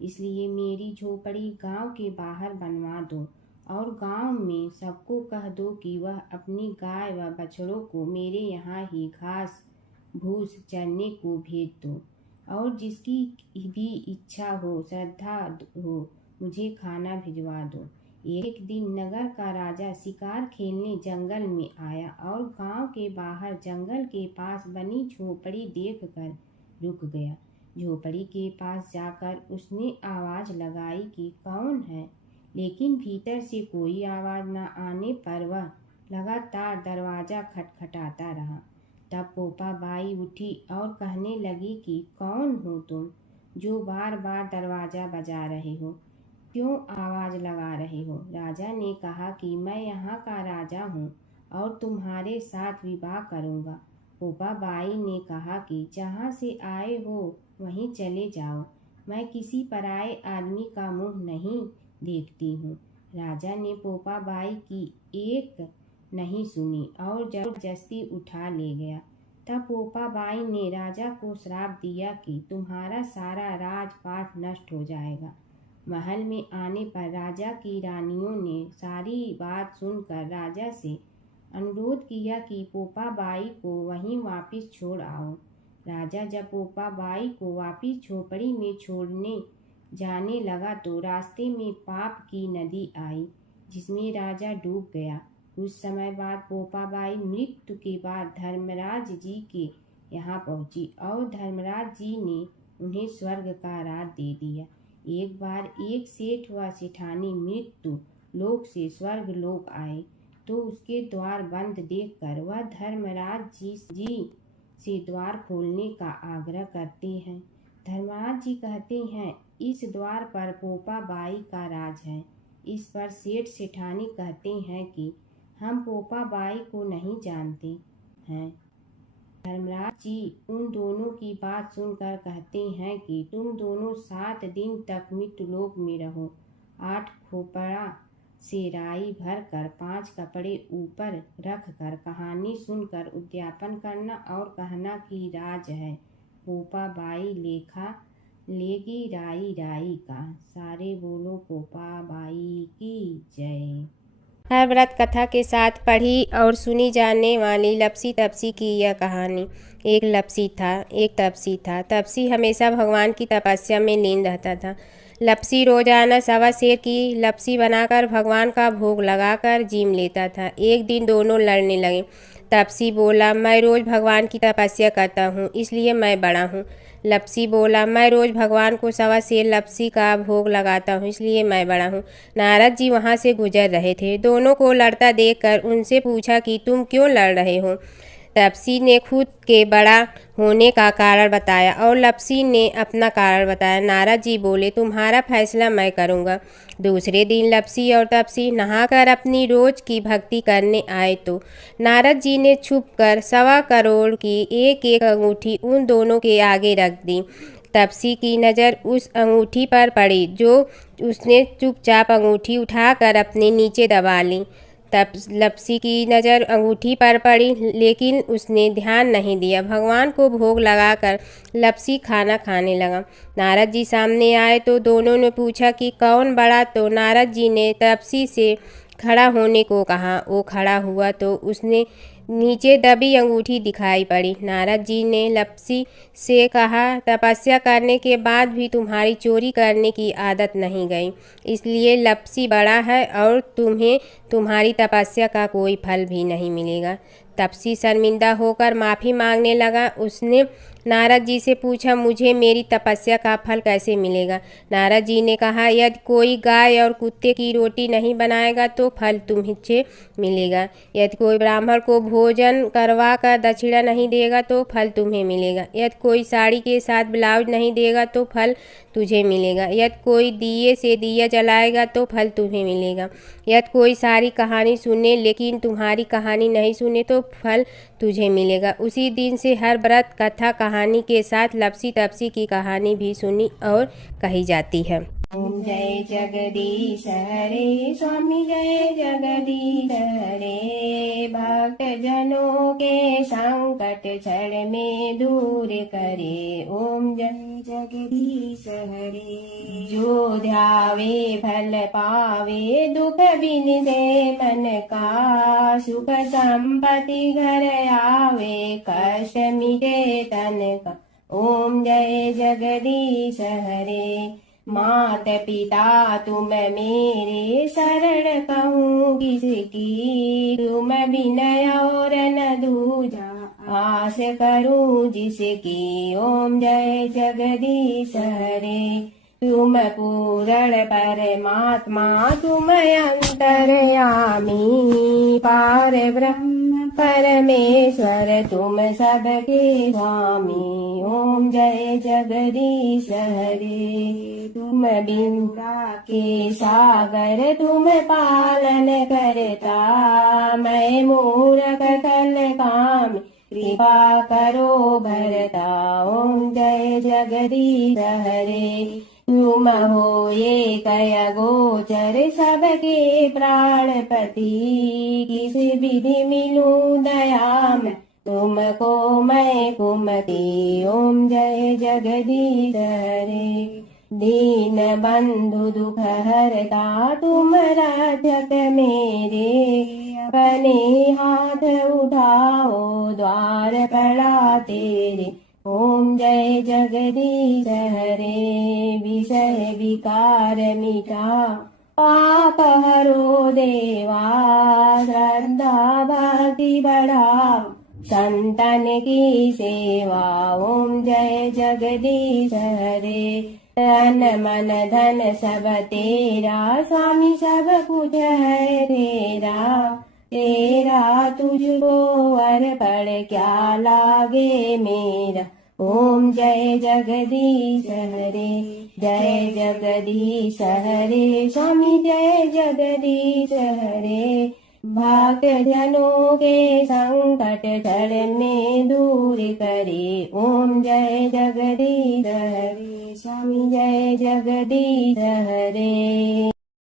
इसलिए मेरी झोपड़ी गांव के बाहर बनवा दो और गांव में सबको कह दो कि वह अपनी गाय व बछड़ों को मेरे यहाँ ही घास भूस चरने को भेज दो और जिसकी भी इच्छा हो, श्रद्धा हो, मुझे खाना भिजवा दो। एक दिन नगर का राजा शिकार खेलने जंगल में आया और गांव के बाहर जंगल के पास बनी झोपड़ी देखकर रुक गया। झोपड़ी के पास जाकर उसने आवाज लगाई कि कौन है, लेकिन भीतर से कोई आवाज न आने पर वह लगातार दरवाजा खटखटाता रहा। तब पोपा बाई उठी और कहने लगी कि कौन हो तुम जो बार बार दरवाजा बजा रहे हो, क्यों आवाज लगा रहे हो? राजा ने कहा कि मैं यहाँ का राजा हूँ और तुम्हारे साथ विवाह करूँगा। पोपा बाई ने कहा कि जहाँ से आए हो वहीं चले जाओ, मैं किसी पराये आदमी का मुंह नहीं देखती हूँ। राजा ने पोपा बाई की एक नहीं सुनी और जबरदस्ती उठा ले गया। तब पोपा बाई ने राजा को श्राप दिया कि तुम्हारा सारा राजपाट नष्ट हो जाएगा। महल में आने पर राजा की रानियों ने सारी बात सुनकर राजा से अनुरोध किया कि पोपा बाई को वहीं वापस छोड़ आओ। राजा जब पोपा बाई को वापस झोपड़ी में छोड़ने जाने लगा तो रास्ते में पाप की नदी आई जिसमें राजा डूब गया। कुछ समय बाद पोपा बाई मृत्यु के बाद धर्मराज जी के यहाँ पहुँची और धर्मराज जी ने उन्हें स्वर्ग का राज दे दिया। एक बार एक सेठ व सेठानी मृत्यु लोक से स्वर्ग लोक आए तो उसके द्वार बंद देखकर वह धर्मराज जी से द्वार खोलने का आग्रह करते हैं। धर्मराज जी कहते हैं, इस द्वार पर पोपा बाई का राज है। इस पर सेठ सेठानी कहते हैं कि हम पोपा बाई को नहीं जानते हैं। धर्मराज जी उन दोनों की बात सुनकर कहते हैं कि तुम दोनों 7 दिन तक मृत्युलोक में रहो। 8 खोपड़ा से राई भरकर 5 कपड़े ऊपर रखकर कहानी सुनकर उद्यापन करना और कहना कि राज है, पोपा बाई लेखा लेगी राई राई का। सारे बोलो पोपा बाई की जय। हर व्रत कथा के साथ पढ़ी और सुनी जाने वाली लपसी तपसी की यह कहानी। एक लपसी था, एक तपसी था। तपसी हमेशा भगवान की तपस्या में लीन रहता था। लपसी रोजाना 1.25 सेर की लपसी बनाकर भगवान का भोग लगाकर जीम लेता था। एक दिन दोनों लड़ने लगे। तपसी बोला, मैं रोज़ भगवान की तपस्या करता हूँ, इसलिए मैं बड़ा हूँ। लपसी बोला, मैं रोज़ भगवान को 1.25 सेर लपसी का भोग लगाता हूँ, इसलिए मैं बड़ा हूँ। नारद जी वहाँ से गुजर रहे थे। दोनों को लड़ता देखकर उनसे पूछा कि तुम क्यों लड़ रहे हो। तपसी ने खुद के बड़ा होने का कारण बताया और लपसी ने अपना कारण बताया। नारद जी बोले, तुम्हारा फैसला मैं करूँगा। दूसरे दिन लपसी और तपसी नहाकर अपनी रोज की भक्ति करने आए तो नारद जी ने छुपकर 1.25 करोड़ की एक एक अंगूठी उन दोनों के आगे रख दी। तपसी की नज़र उस अंगूठी पर पड़ी जो उसने चुपचाप अंगूठी उठाकर अपने नीचे दबा ली। तब लपसी की नज़र अंगूठी पर पड़ी, लेकिन उसने ध्यान नहीं दिया। भगवान को भोग लगाकर लपसी खाना खाने लगा। नारद जी सामने आए तो दोनों ने पूछा कि कौन बड़ा, तो नारद जी ने तपसी से खड़ा होने को कहा। वो खड़ा हुआ तो उसने नीचे दबी अंगूठी दिखाई पड़ी। नारद जी ने लपसी से कहा, तपस्या करने के बाद भी तुम्हारी चोरी करने की आदत नहीं गई, इसलिए लपसी बड़ा है और तुम्हें तुम्हारी तपस्या का कोई फल भी नहीं मिलेगा। तपसी शर्मिंदा होकर माफ़ी मांगने लगा। उसने नारद जी से पूछा, मुझे मेरी तपस्या का फल कैसे मिलेगा। नारद जी ने कहा, यदि कोई गाय और कुत्ते की रोटी नहीं बनाएगा तो फल तुम्हें मिलेगा। यदि कोई ब्राह्मण को भोजन करवा कर दक्षिणा नहीं देगा तो फल तुम्हें मिलेगा। यदि कोई साड़ी के साथ ब्लाउज नहीं देगा तो फल तुझे मिलेगा। यदि कोई दिए से दिया जलाएगा तो फल तुम्हें मिलेगा। यदि कोई सारी कहानी सुने लेकिन तुम्हारी कहानी नहीं सुने तो फल तुझे मिलेगा। उसी दिन से हर व्रत कथा कहानी के साथ लपसी तपसी की कहानी भी सुनी और कही जाती है। ओम जय जगदीश हरे, स्वामी जय जगदीश हरे। भक्त जनों के संकट क्षण में दूर करे। ओम जय जगदीश हरे। जो ध्यावे फल पावे, दुख बिन दे मन का। सुख संपत्ति घर आवे, कष्ट मिटे तन का। ओम जय जगदीश हरे। मात पिता तुम मेरे, शरण कहूँ किसकी। तुम विनय और न दूजा, आस करूँ जिसकी। ओम जय जगदीश हरे। तुम पूर्ण परमात्मा, तुम अंतर्यामी। पार ब्रह्म परमेश्वर, तुम सबके स्वामी। ओम जय जगदीश हरे। तुम बिंदा के सागर, तुम पालन करता। मैं मूर्ख कल काम, कृपा करो भरता। ओम जय जगदीश हरे। तुम हो ये कय गोचर, सबके प्राणपति। किस विधि मिलूं दया में, तुमको मैं कुमति। ओम जय जगदीश हरे। दीन बंधु दुख हरता, तुम रक्षक मेरे। अपने हाथ उठाओ, द्वार पड़ा तेरे। ओम जय जगदीश हरे। विषय विकार मिटा, पाप हरो देवा। श्रद्धा भक्ति बढ़ाओ, संतन की सेवा। ओम जय जगदीश हरे। तन मन धन सब तेरा, स्वामी सब कुछ है तेरा। तेरा तुझको अर्पण क्या लागे मेरा। ओम जय जगदीश हरे, जय जगदीश हरे, स्वामी जय जगदीश हरे। भक्त जनों के संकट टलने दूर करे। ओम जय जगदीश हरे, स्वामी जय जगदीश हरे।